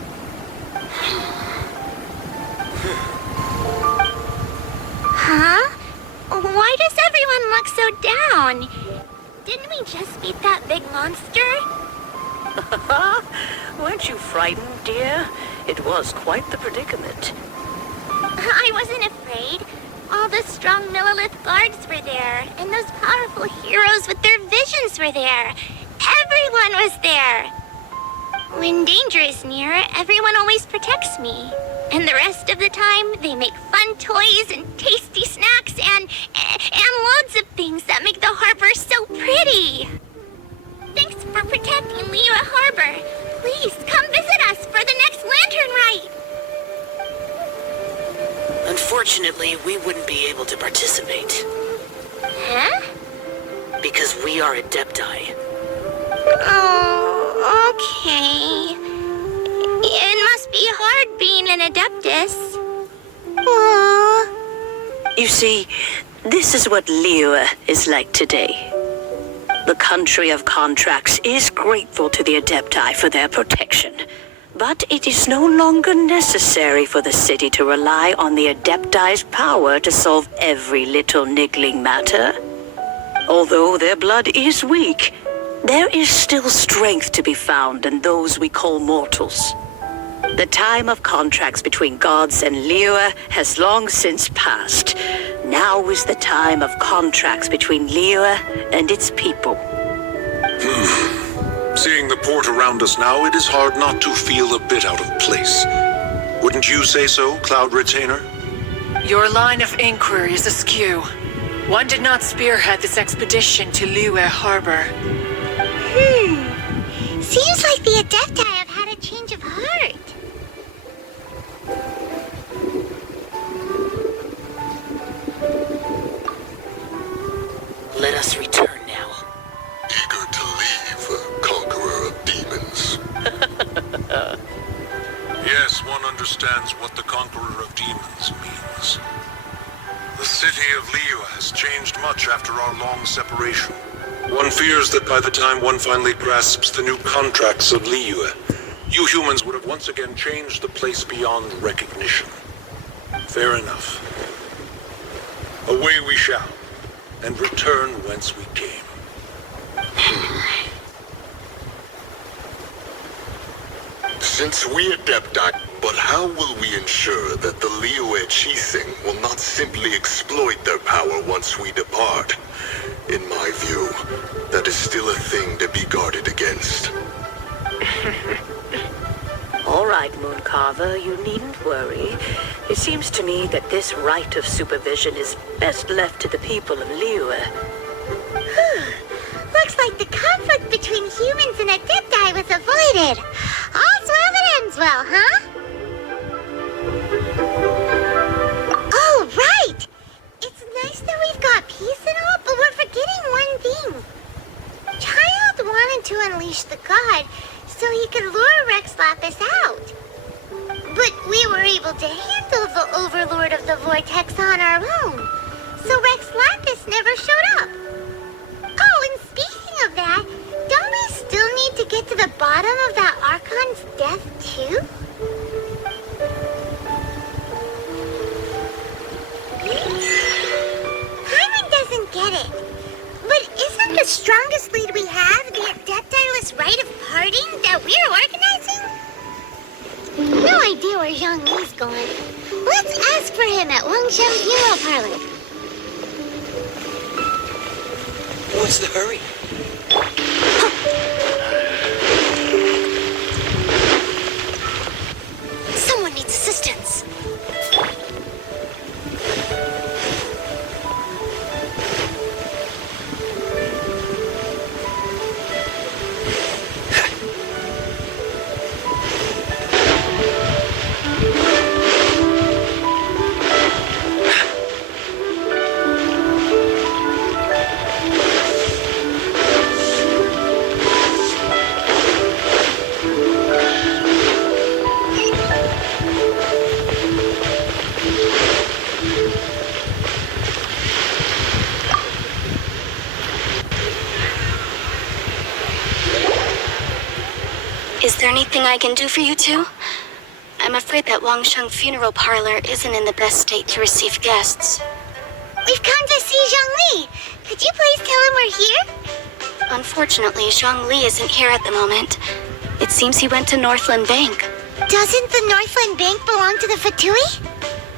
Huh? Why does everyone look so down? Didn't we just beat that big monster? Weren't you frightened, dear? It was quite the predicament. I wasn't afraid. All the strong Millilith guards were there, and those powerful heroes with their visions were there. Everyone was there. When danger is near, everyone always protects me. And the rest of the time, they make fun toys and tasty snacks and loads of things that make the harbor so pretty. Thanks for protecting Liyue Harbor. Please come visit us for the next lantern rite. Unfortunately, we wouldn't be able to participate. Huh? Because we are Adepti. Oh, okay. It must be hard being an Adeptus. Aww. You see, this is what Liyue is like today. The country of contracts is grateful to the Adepti for their protection. But it is no longer necessary for the city to rely on the Adepti's power to solve every little niggling matter. Although their blood is weak, there is still strength to be found in those we call mortals. The time of contracts between gods and Liyue has long since passed. Now is the time of contracts between Liyue and its people. Seeing the port around us now, it is hard not to feel a bit out of place. Wouldn't you say so, Cloud Retainer? Your line of inquiry is askew. One did not spearhead this expedition to Liyue Harbor. Seems like the Adepti have had a change of heart. Let us return now. Eager to leave, conqueror of demons. understands what the Conqueror of Demons means. The city of Liyue has changed much after our long separation. One fears that by the time one finally grasps the new contracts of Liyue, you humans would have once again changed the place beyond recognition. Fair enough. Away we shall, and return whence we came. Since we Adepti, but how will we ensure that the Liyue Chising will not simply exploit their power once we depart? In my view, that is still a thing to be guarded against. All right, Mooncarver, you needn't worry. It seems to me that this right of supervision is best left to the people of Liyue. Looks like the conflict between humans and Adepti was avoided. All's well that ends well, huh? Oh, right! It's nice that we've got peace and all, but we're forgetting one thing. Child wanted to unleash the god so he could lure Rex Lapis out. But we were able to handle the Overlord of the Vortex on our own, so Rex Lapis never showed up. Oh, and speaking of that, don't we still need to get to the bottom of that Archon's death, too? Paimon doesn't get it. But isn't the strongest lead we have the Adepti-less rite of parting that we're organizing? No idea where Zhongli's going. Let's ask for him at Wangshen's funeral parlor. What's the hurry? Someone needs assistance. Is there anything I can do for you two? I'm afraid that Wangsheng Funeral Parlor isn't in the best state to receive guests. We've come to see Zhongli. Could you please tell him we're here? Unfortunately, Zhongli isn't here at the moment. It seems he went to Northland Bank. Doesn't the Northland Bank belong to the Fatui?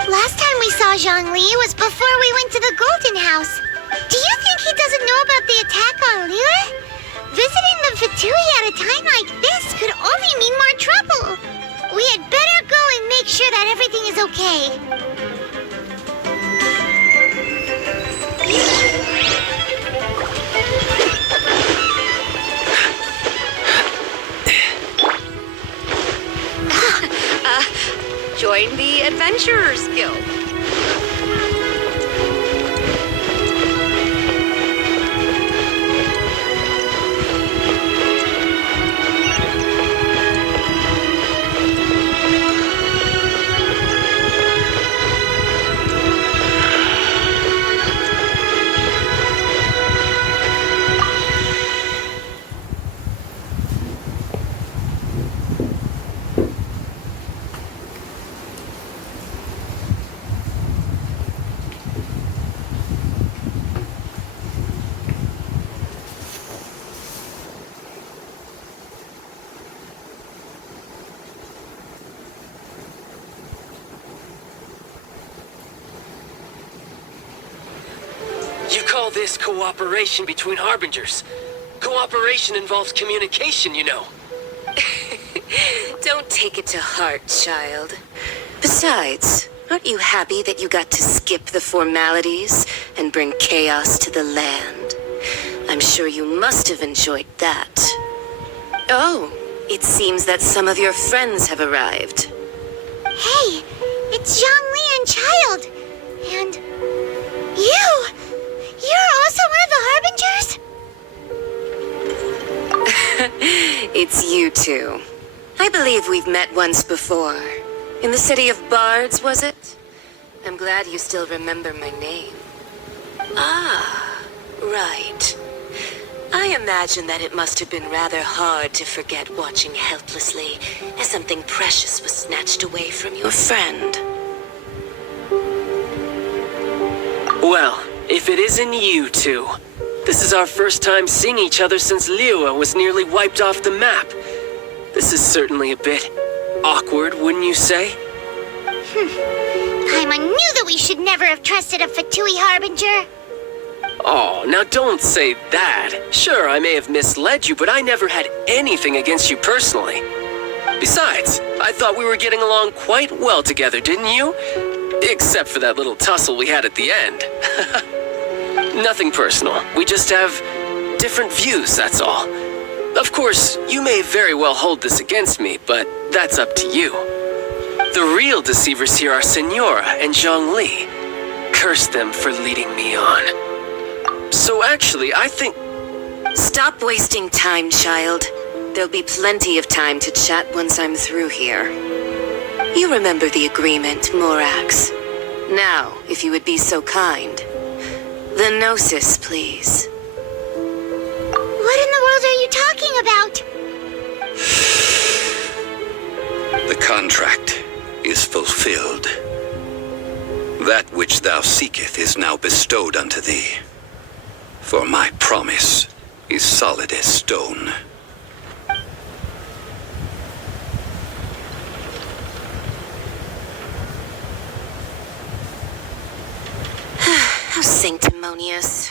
Last time we saw Zhongli was before we went to the Golden House. Do you think he doesn't know about the attack on Liyue? Visiting the Fatui at a time like this could only mean more trouble. We had better go and make sure that everything is okay. Join the Adventurers Guild. You call this cooperation between Harbingers? Cooperation involves communication, you know. Don't take it to heart, child. Besides, aren't you happy that you got to skip the formalities and bring chaos to the land? I'm sure you must have enjoyed that. Oh, it seems that some of your friends have arrived. Hey, it's Zhongli and Child. And you! You're also one of the Harbingers? It's you two. I believe we've met once before. In the city of bards, was it? I'm glad you still remember my name. Ah, right. I imagine that it must have been rather hard to forget watching helplessly as something precious was snatched away from your friend. Well, if it isn't you two. This is our first time seeing each other since Liyue was nearly wiped off the map. This is certainly a bit awkward, wouldn't you say? Paimon knew that we should never have trusted a Fatui Harbinger. Oh, now don't say that. Sure, I may have misled you, but I never had anything against you personally. Besides, I thought we were getting along quite well together, didn't you? Except for that little tussle we had at the end. Nothing personal. We just have different views, that's all. Of course, you may very well hold this against me, but that's up to you. The real deceivers here are Senora and Zhongli. Curse them for leading me on. So actually, I think... Stop wasting time, child. There'll be plenty of time to chat once I'm through here. You remember the agreement, Morax. Now, if you would be so kind. The Gnosis, please. What in the world are you talking about? The contract is fulfilled. That which thou seeketh is now bestowed unto thee. For my promise is solid as stone. How sanctimonious.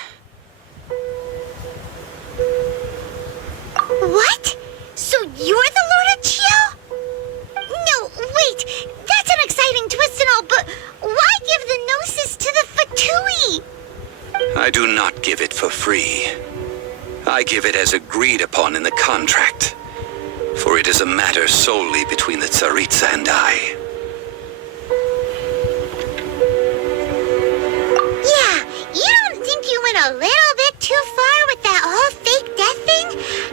What? So you're the Lord of Chio? No, wait. That's an exciting twist and all, but why give the Gnosis to the Fatui? I do not give it for free. I give it as agreed upon in the contract. For it is a matter solely between the Tsaritsa and I. A little bit too far with that whole fake death thing?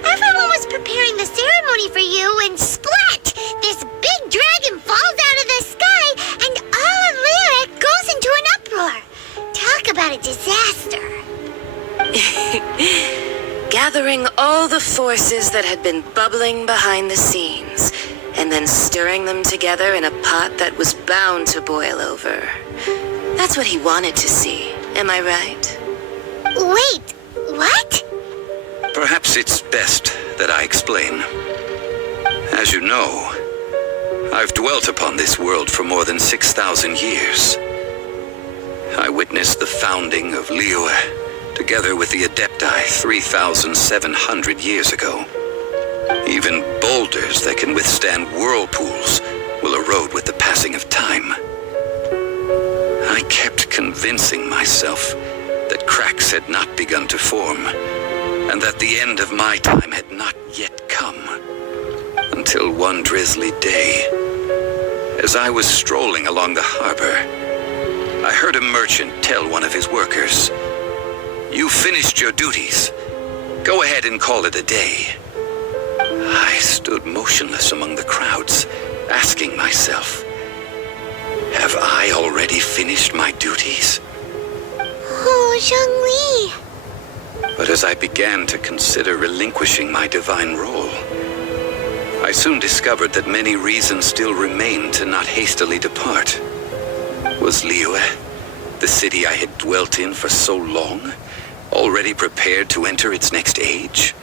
Everyone was preparing the ceremony for you and splat! This big dragon falls out of the sky and all of Lyric goes into an uproar. Talk about a disaster. Gathering all the forces that had been bubbling behind the scenes and then stirring them together in a pot that was bound to boil over. That's what he wanted to see, am I right? Wait, what? Perhaps it's best that I explain. As you know, I've dwelt upon this world for more than 6,000 years. I witnessed the founding of Liyue, together with the Adepti 3,700 years ago. Even boulders that can withstand whirlpools will erode with the passing of time. I kept convincing myself that cracks had not begun to form, and that the end of my time had not yet come. Until one drizzly day, as I was strolling along the harbor, I heard a merchant tell one of his workers, "You finished your duties. Go ahead and call it a day." I stood motionless among the crowds, asking myself, have I already finished my duties? Oh, Zhongli. But as I began to consider relinquishing my divine role, I soon discovered that many reasons still remained to not hastily depart. Was Liyue, the city I had dwelt in for so long, already prepared to enter its next age?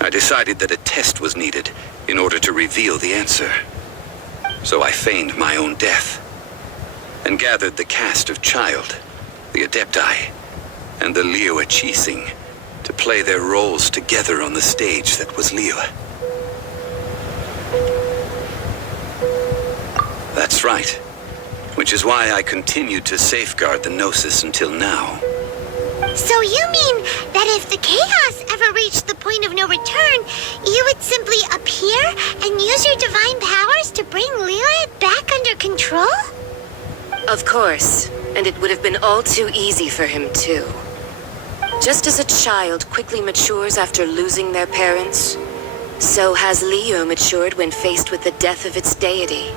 I decided that a test was needed in order to reveal the answer. So I feigned my own death, and gathered the cast of Child, the Adepti, and the Liyue Chising to play their roles together on the stage that was Liyue. That's right, which is why I continued to safeguard the Gnosis until now. So you mean that if the chaos ever reached the point of no return, you would simply appear and use your divine powers to bring Liyue back under control? Of course, and it would have been all too easy for him too. Just as a child quickly matures after losing their parents, so has Liyue matured when faced with the death of its deity.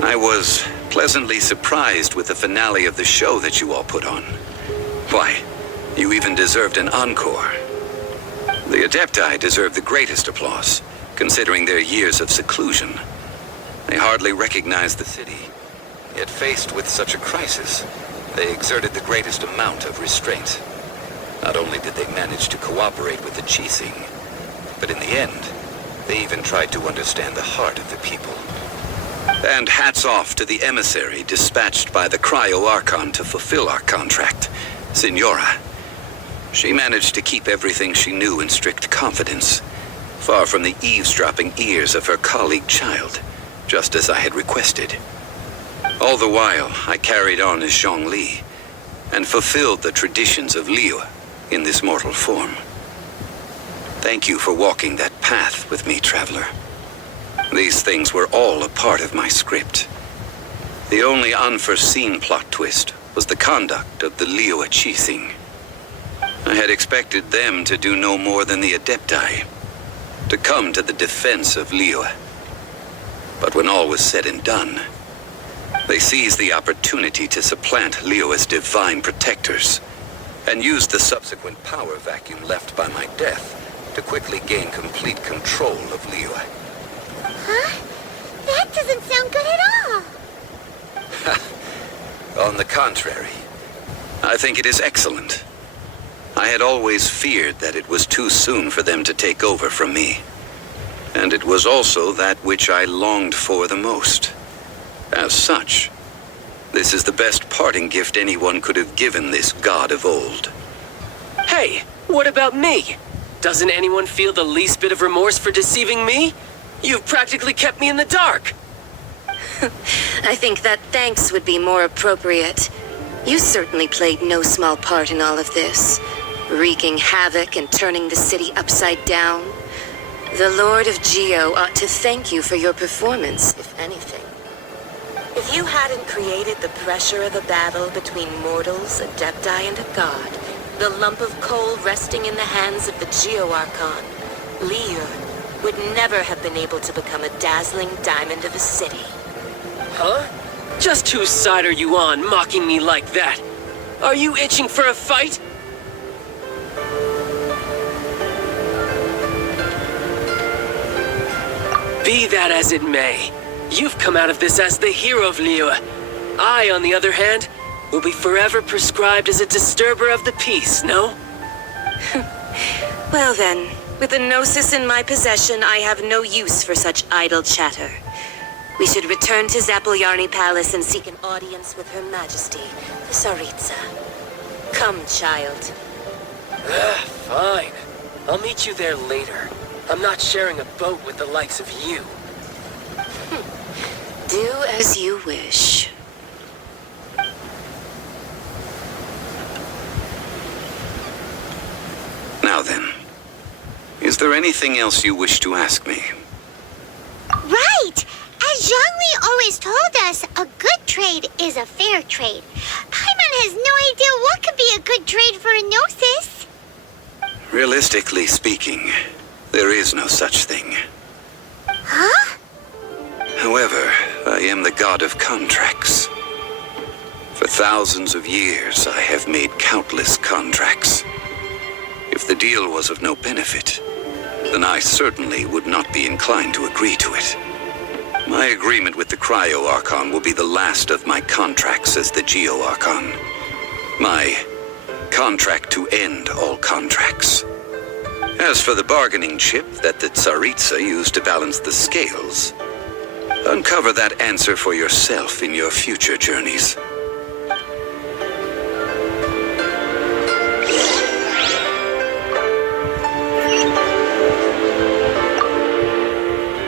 I was pleasantly surprised with the finale of the show that you all put on. Why, you even deserved an encore. The Adepti deserve the greatest applause, considering their years of seclusion. They hardly recognized the city, yet faced with such a crisis, they exerted the greatest amount of restraint. Not only did they manage to cooperate with the Chising, but in the end, they even tried to understand the heart of the people. And hats off to the emissary dispatched by the Cryo-Archon to fulfill our contract, Signora. She managed to keep everything she knew in strict confidence, far from the eavesdropping ears of her colleague child, just as I had requested. All the while, I carried on as Zhongli, and fulfilled the traditions of Liyue in this mortal form. Thank you for walking that path with me, Traveler. These things were all a part of my script. The only unforeseen plot twist was the conduct of the Liyue Chising. I had expected them to do no more than the Adepti, to come to the defense of Liyue. But when all was said and done, they seized the opportunity to supplant Liyue as divine protectors, and used the subsequent power vacuum left by my death to quickly gain complete control of Liyue. Huh? That doesn't sound good at all. On the contrary, I think it is excellent. I had always feared that it was too soon for them to take over from me. And it was also that which I longed for the most. As such, this is the best parting gift anyone could have given this god of old. Hey, what about me? Doesn't anyone feel the least bit of remorse for deceiving me? You've practically kept me in the dark. I think that thanks would be more appropriate. You certainly played no small part in all of this, wreaking havoc and turning the city upside down. The Lord of Geo ought to thank you for your performance, if anything. If you hadn't created the pressure of a battle between mortals, Adepti, and a god, the lump of coal resting in the hands of the Geo-Archon, Liyue, would never have been able to become a dazzling diamond of a city. Huh? Just whose side are you on, mocking me like that? Are you itching for a fight? Be that as it may, you've come out of this as the hero of Liyue. I, on the other hand, will be forever prescribed as a disturber of the peace, no? Well then, with the Gnosis in my possession, I have no use for such idle chatter. We should return to Zapolyarny Palace and seek an audience with Her Majesty, the Tsaritsa. Come, child. Fine. I'll meet you there later. I'm not sharing a boat with the likes of you. Do as you wish. Now then, is there anything else you wish to ask me? Right! As Zhongli always told us, a good trade is a fair trade. Paimon has no idea what could be a good trade for a Gnosis. Realistically speaking, there is no such thing. Huh? However, I am the god of contracts. For thousands of years, I have made countless contracts. If the deal was of no benefit, then I certainly would not be inclined to agree to it. My agreement with the Cryo-Archon will be the last of my contracts as the Geo-Archon. My contract to end all contracts. As for the bargaining chip that the Tsaritsa used to balance the scales, uncover that answer for yourself in your future journeys.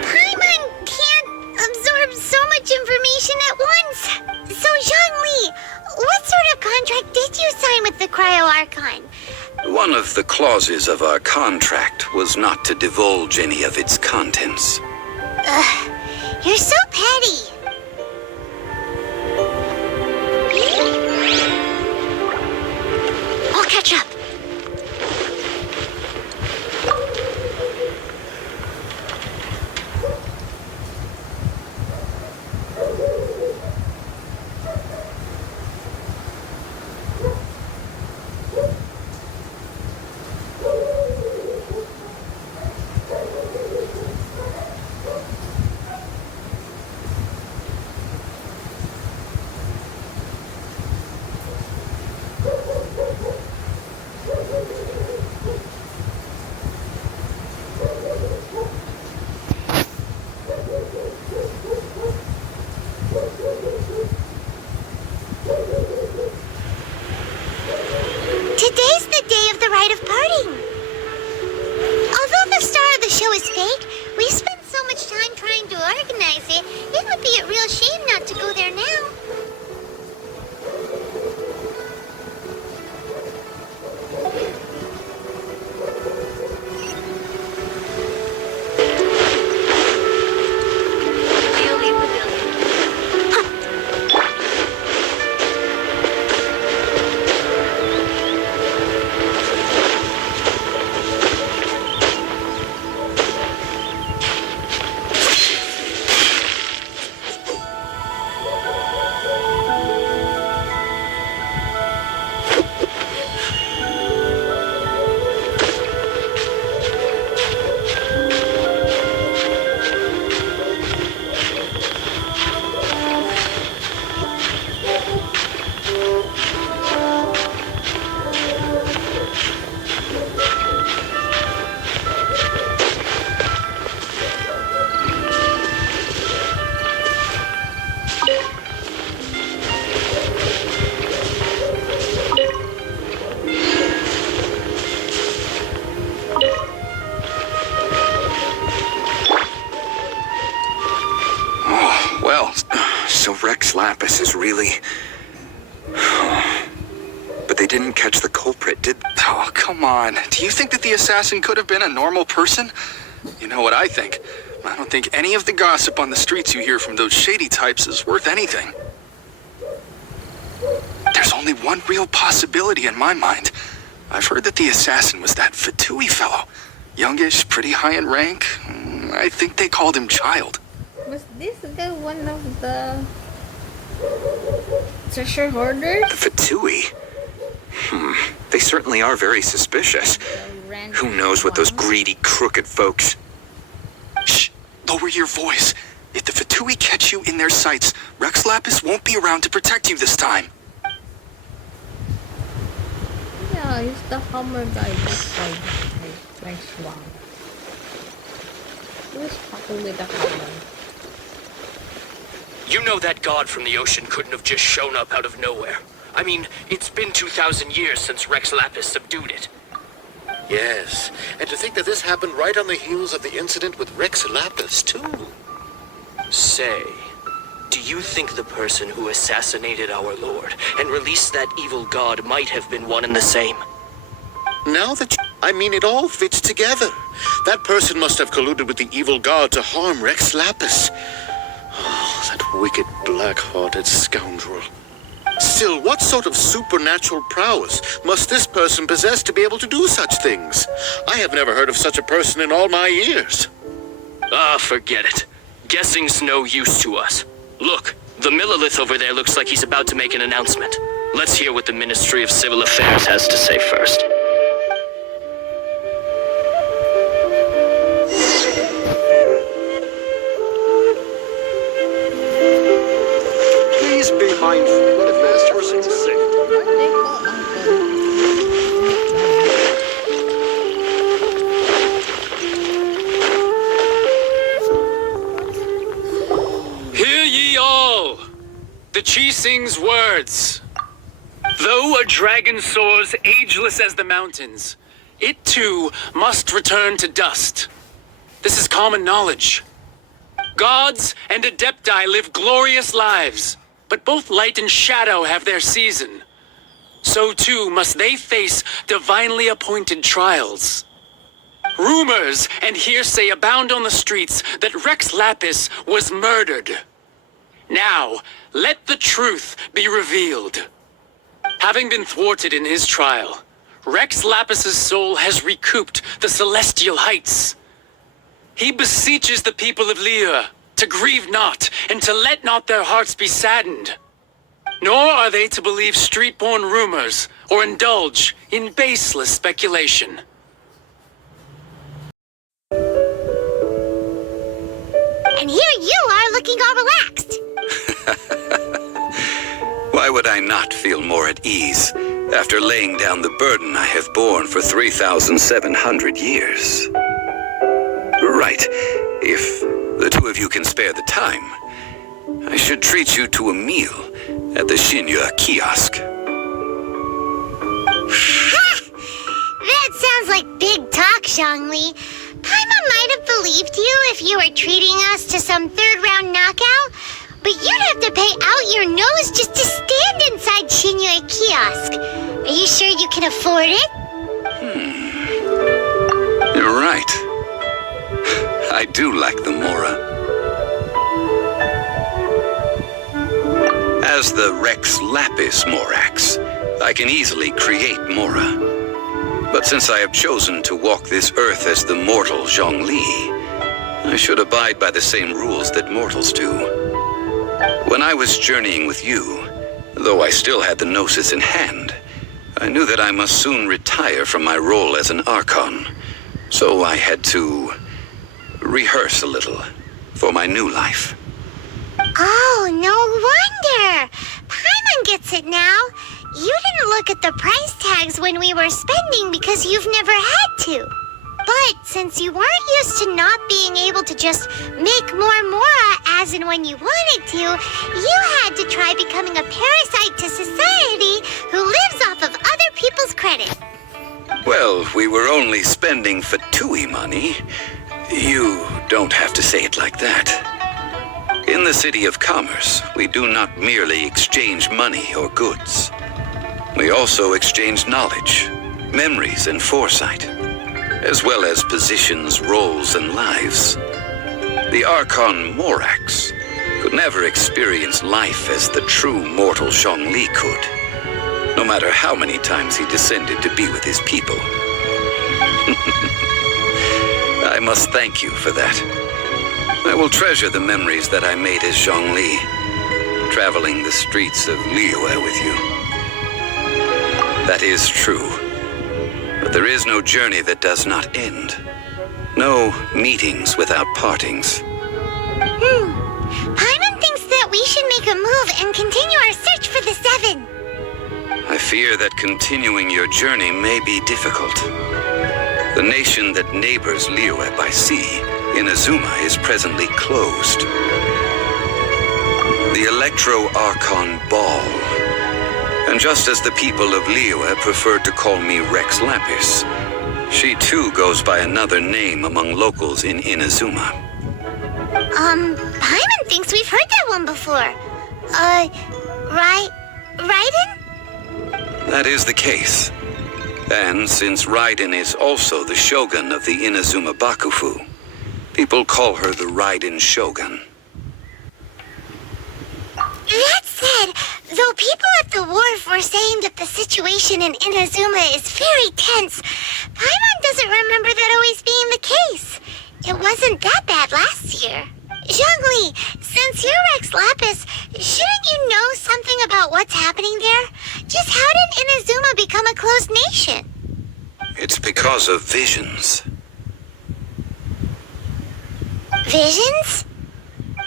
Paimon can't absorb so much information at once. So, Zhongli, what sort of contract did you sign with the Cryo-Archon? One of the clauses of our contract was not to divulge any of its contents. Ugh, you're so petty. I'll catch up. was fake. We spent so much time trying to organize it. It would be a real shame not to go there now. So Rex Lapis is really... But they didn't catch the culprit, did... Oh, come on. Do you think that the assassin could have been a normal person? You know what I think? I don't think any of the gossip on the streets you hear from those shady types is worth anything. There's only one real possibility in my mind. I've heard that the assassin was that Fatui fellow. Youngish, pretty high in rank. I think they called him Child. Was this the one of the treasure hoarders? The Fatui? They certainly are very suspicious. Who knows what those greedy, crooked folks... Shh! Lower your voice. If the Fatui catch you in their sights, Rex Lapis won't be around to protect you this time. Yeah, he's the hammer guy. This guy. Nice one. Who's fucking with the hammer? You know that god from the ocean couldn't have just shown up out of nowhere. I mean, it's been 2,000 years since Rex Lapis subdued it. Yes, and to think that this happened right on the heels of the incident with Rex Lapis, too. Say, do you think the person who assassinated our lord and released that evil god might have been one and the same? Now that I mean, it all fits together. That person must have colluded with the evil god to harm Rex Lapis. Oh, that wicked, black-hearted scoundrel. Still, what sort of supernatural prowess must this person possess to be able to do such things? I have never heard of such a person in all my years. Ah, forget it. Guessing's no use to us. Look, the Millilith over there looks like he's about to make an announcement. Let's hear what the Ministry of Civil Affairs has to say first. Please be mindful that if this person is sick. Hear ye all! The Chi-Sing's words. Though a dragon soars ageless as the mountains, it too must return to dust. This is common knowledge. Gods and Adepti live glorious lives, but both light and shadow have their season. So too must they face divinely appointed trials. Rumors and hearsay abound on the streets that Rex Lapis was murdered. Now, let the truth be revealed. Having been thwarted in his trial, Rex Lapis's soul has recouped the celestial heights. He beseeches the people of Liyue to grieve not and to let not their hearts be saddened. Nor are they to believe street-born rumors or indulge in baseless speculation. And here you are looking all relaxed. Why would I not feel more at ease after laying down the burden I have borne for 3,700 years? Right. If the two of you can spare the time, I should treat you to a meal at the Shinya kiosk. Ha! That sounds like big talk, Zhongli. Paimon might have believed you if you were treating us to some third-round knockout, but you'd have to pay out your nose just to stand inside Shinyue Kiosk. Are you sure you can afford it? You're right. I do like the Mora. As the Rex Lapis Morax, I can easily create Mora. But since I have chosen to walk this earth as the mortal Zhongli, I should abide by the same rules that mortals do. When I was journeying with you, though I still had the Gnosis in hand, I knew that I must soon retire from my role as an Archon. So I had to rehearse a little for my new life. Oh, no wonder! Paimon gets it now. You didn't look at the price tags when we were spending because you've never had to. But since you weren't used to not being able to just make more Mora as and when you wanted to, you had to try becoming a parasite to society who lives off of other people's credit. Well, we were only spending Fatui money. You don't have to say it like that. In the City of Commerce, we do not merely exchange money or goods. We also exchange knowledge, memories, and foresight, as well as positions, roles, and lives. The Archon Morax could never experience life as the true mortal Zhongli could, no matter how many times he descended to be with his people. I must thank you for that. I will treasure the memories that I made as Zhongli, traveling the streets of Liyue with you. That is true. But there is no journey that does not end. No meetings without partings. Paimon thinks that we should make a move and continue our search for the Seven. I fear that continuing your journey may be difficult. The nation that neighbors Liyue by sea, Inazuma, is presently closed. The Electro-Archon Ball. And just as the people of Liyue preferred to call me Rex Lapis, she too goes by another name among locals in Inazuma. Paimon thinks we've heard that one before. Raiden? That is the case. And since Raiden is also the Shogun of the Inazuma Bakufu, people call her the Raiden Shogun. That said, though people at the wharf were saying that the situation in Inazuma is very tense, Paimon doesn't remember that always being the case. It wasn't that bad last year. Zhongli, since you're Rex Lapis, shouldn't you know something about what's happening there? Just how did Inazuma become a closed nation? It's because of visions. Visions?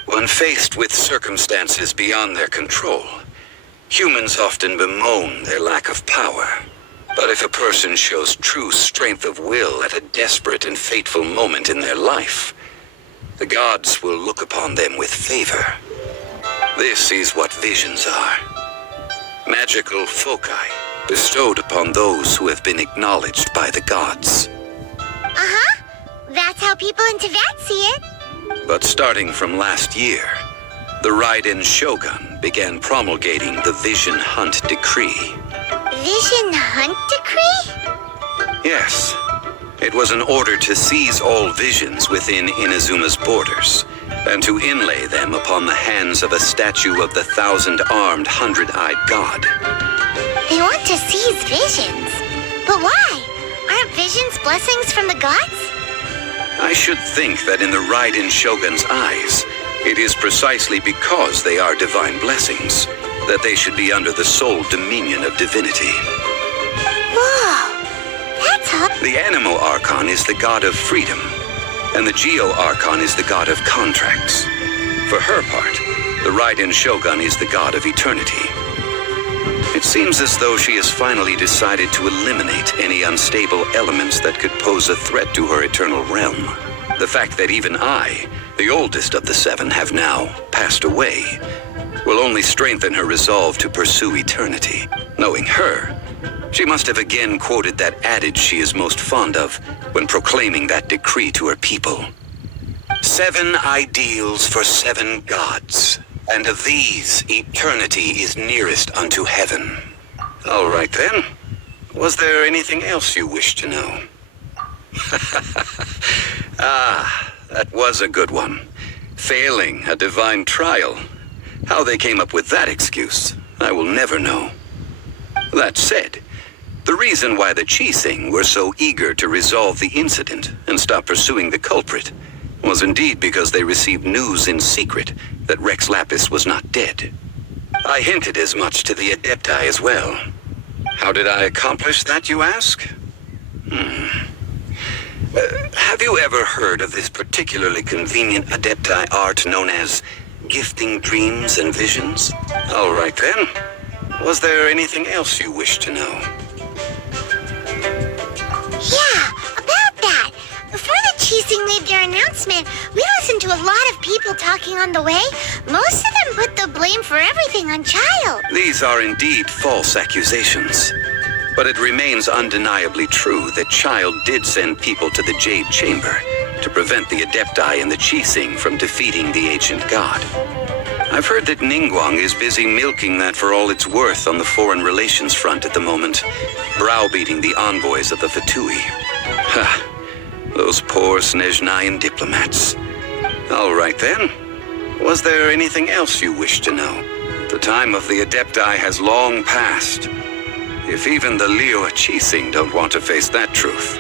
When faced with circumstances beyond their control, humans often bemoan their lack of power. But if a person shows true strength of will at a desperate and fateful moment in their life, the gods will look upon them with favor. This is what visions are. Magical foci bestowed upon those who have been acknowledged by the gods. Uh-huh. That's how people in Teyvat see it. But starting from last year, the Raiden Shogun began promulgating the Vision Hunt Decree. Vision Hunt Decree? Yes. It was an order to seize all visions within Inazuma's borders, and to inlay them upon the hands of a statue of the 1,000-armed, 100-eyed god. They want to seize visions. But why? Aren't visions blessings from the gods? I should think that in the Raiden Shogun's eyes, it is precisely because they are divine blessings that they should be under the sole dominion of divinity. Whoa! That's up. The Animo Archon is the god of freedom, and the Geo Archon is the god of contracts. For her part, the Raiden Shogun is the god of eternity. It seems as though she has finally decided to eliminate any unstable elements that could pose a threat to her eternal realm. The fact that even I, the oldest of the seven, have now passed away will only strengthen her resolve to pursue eternity. Knowing her, She must have again quoted that adage she is most fond of when proclaiming that decree to her people. 7 ideals for 7 gods, and of these, eternity is nearest unto heaven. All right then. Was there anything else you wish to know? Ah, that was a good one. Failing a divine trial. How they came up with that excuse, I will never know. That said, the reason why the Chising were so eager to resolve the incident and stop pursuing the culprit was indeed because they received news in secret that Rex Lapis was not dead. I hinted as much to the Adepti as well. How did I accomplish that, you ask? Have you ever heard of this particularly convenient Adepti art known as gifting dreams and visions? All right then. Was there anything else you wish to know? Yeah, about that. Before the Chising made their announcement, we listened to a lot of people talking on the way. Most of them put the blame for everything on Child. These are indeed false accusations. But it remains undeniably true that Child did send people to the Jade Chamber to prevent the Adepti and the Chising from defeating the ancient god. I've heard that Ningguang is busy milking that for all it's worth on the foreign relations front at the moment, browbeating the envoys of the Fatui. Ha! Those poor Snezhnayan diplomats. All right then. Was there anything else you wish to know? The time of the Adepti has long passed. If even the Liyue Chising don't want to face that truth,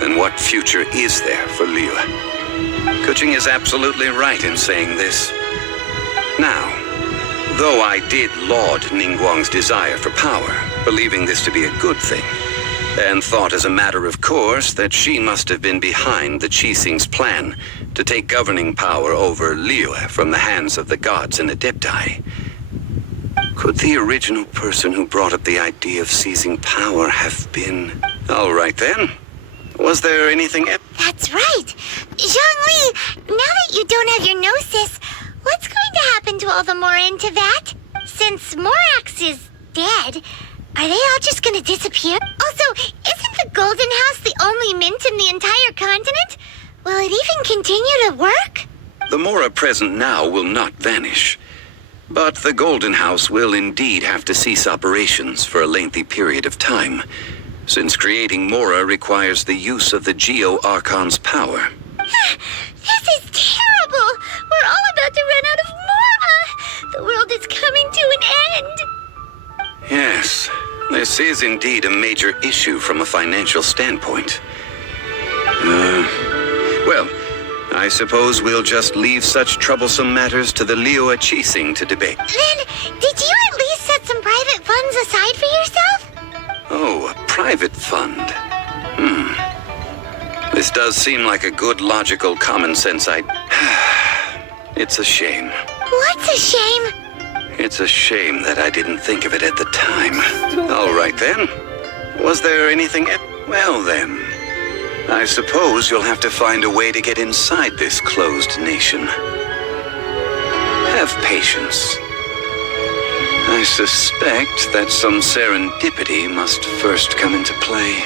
then what future is there for Liyue? Kuching is absolutely right in saying this. Now, though I did laud Ningguang's desire for power, believing this to be a good thing, and thought as a matter of course that she must have been behind the Chising's plan to take governing power over Liyue from the hands of the gods and Adepti, could the original person who brought up the idea of seizing power have been... All right then. Was there anything else? That's right. Zhongli, now that you don't have your gnosis, what's going to happen to all the Mora in Teyvat? Since Morax is dead, are they all just going to disappear? Also, isn't the Golden House the only mint in the entire continent? Will it even continue to work? The Mora present now will not vanish. But the Golden House will indeed have to cease operations for a lengthy period of time, since creating Mora requires the use of the Geo-Archon's power. This is terrible! We're all about to run out of Mora! The world is coming to an end! Yes, this is indeed a major issue from a financial standpoint. Well, I suppose we'll just leave such troublesome matters to the Liyue Chising to debate. Then, did you at least set some private funds aside for yourself? Oh, a private fund. This does seem like a good, logical, common sense It's a shame. What's a shame? It's a shame that I didn't think of it at the time. All right then. Was there anything Well then. I suppose you'll have to find a way to get inside this closed nation. Have patience. I suspect that some serendipity must first come into play.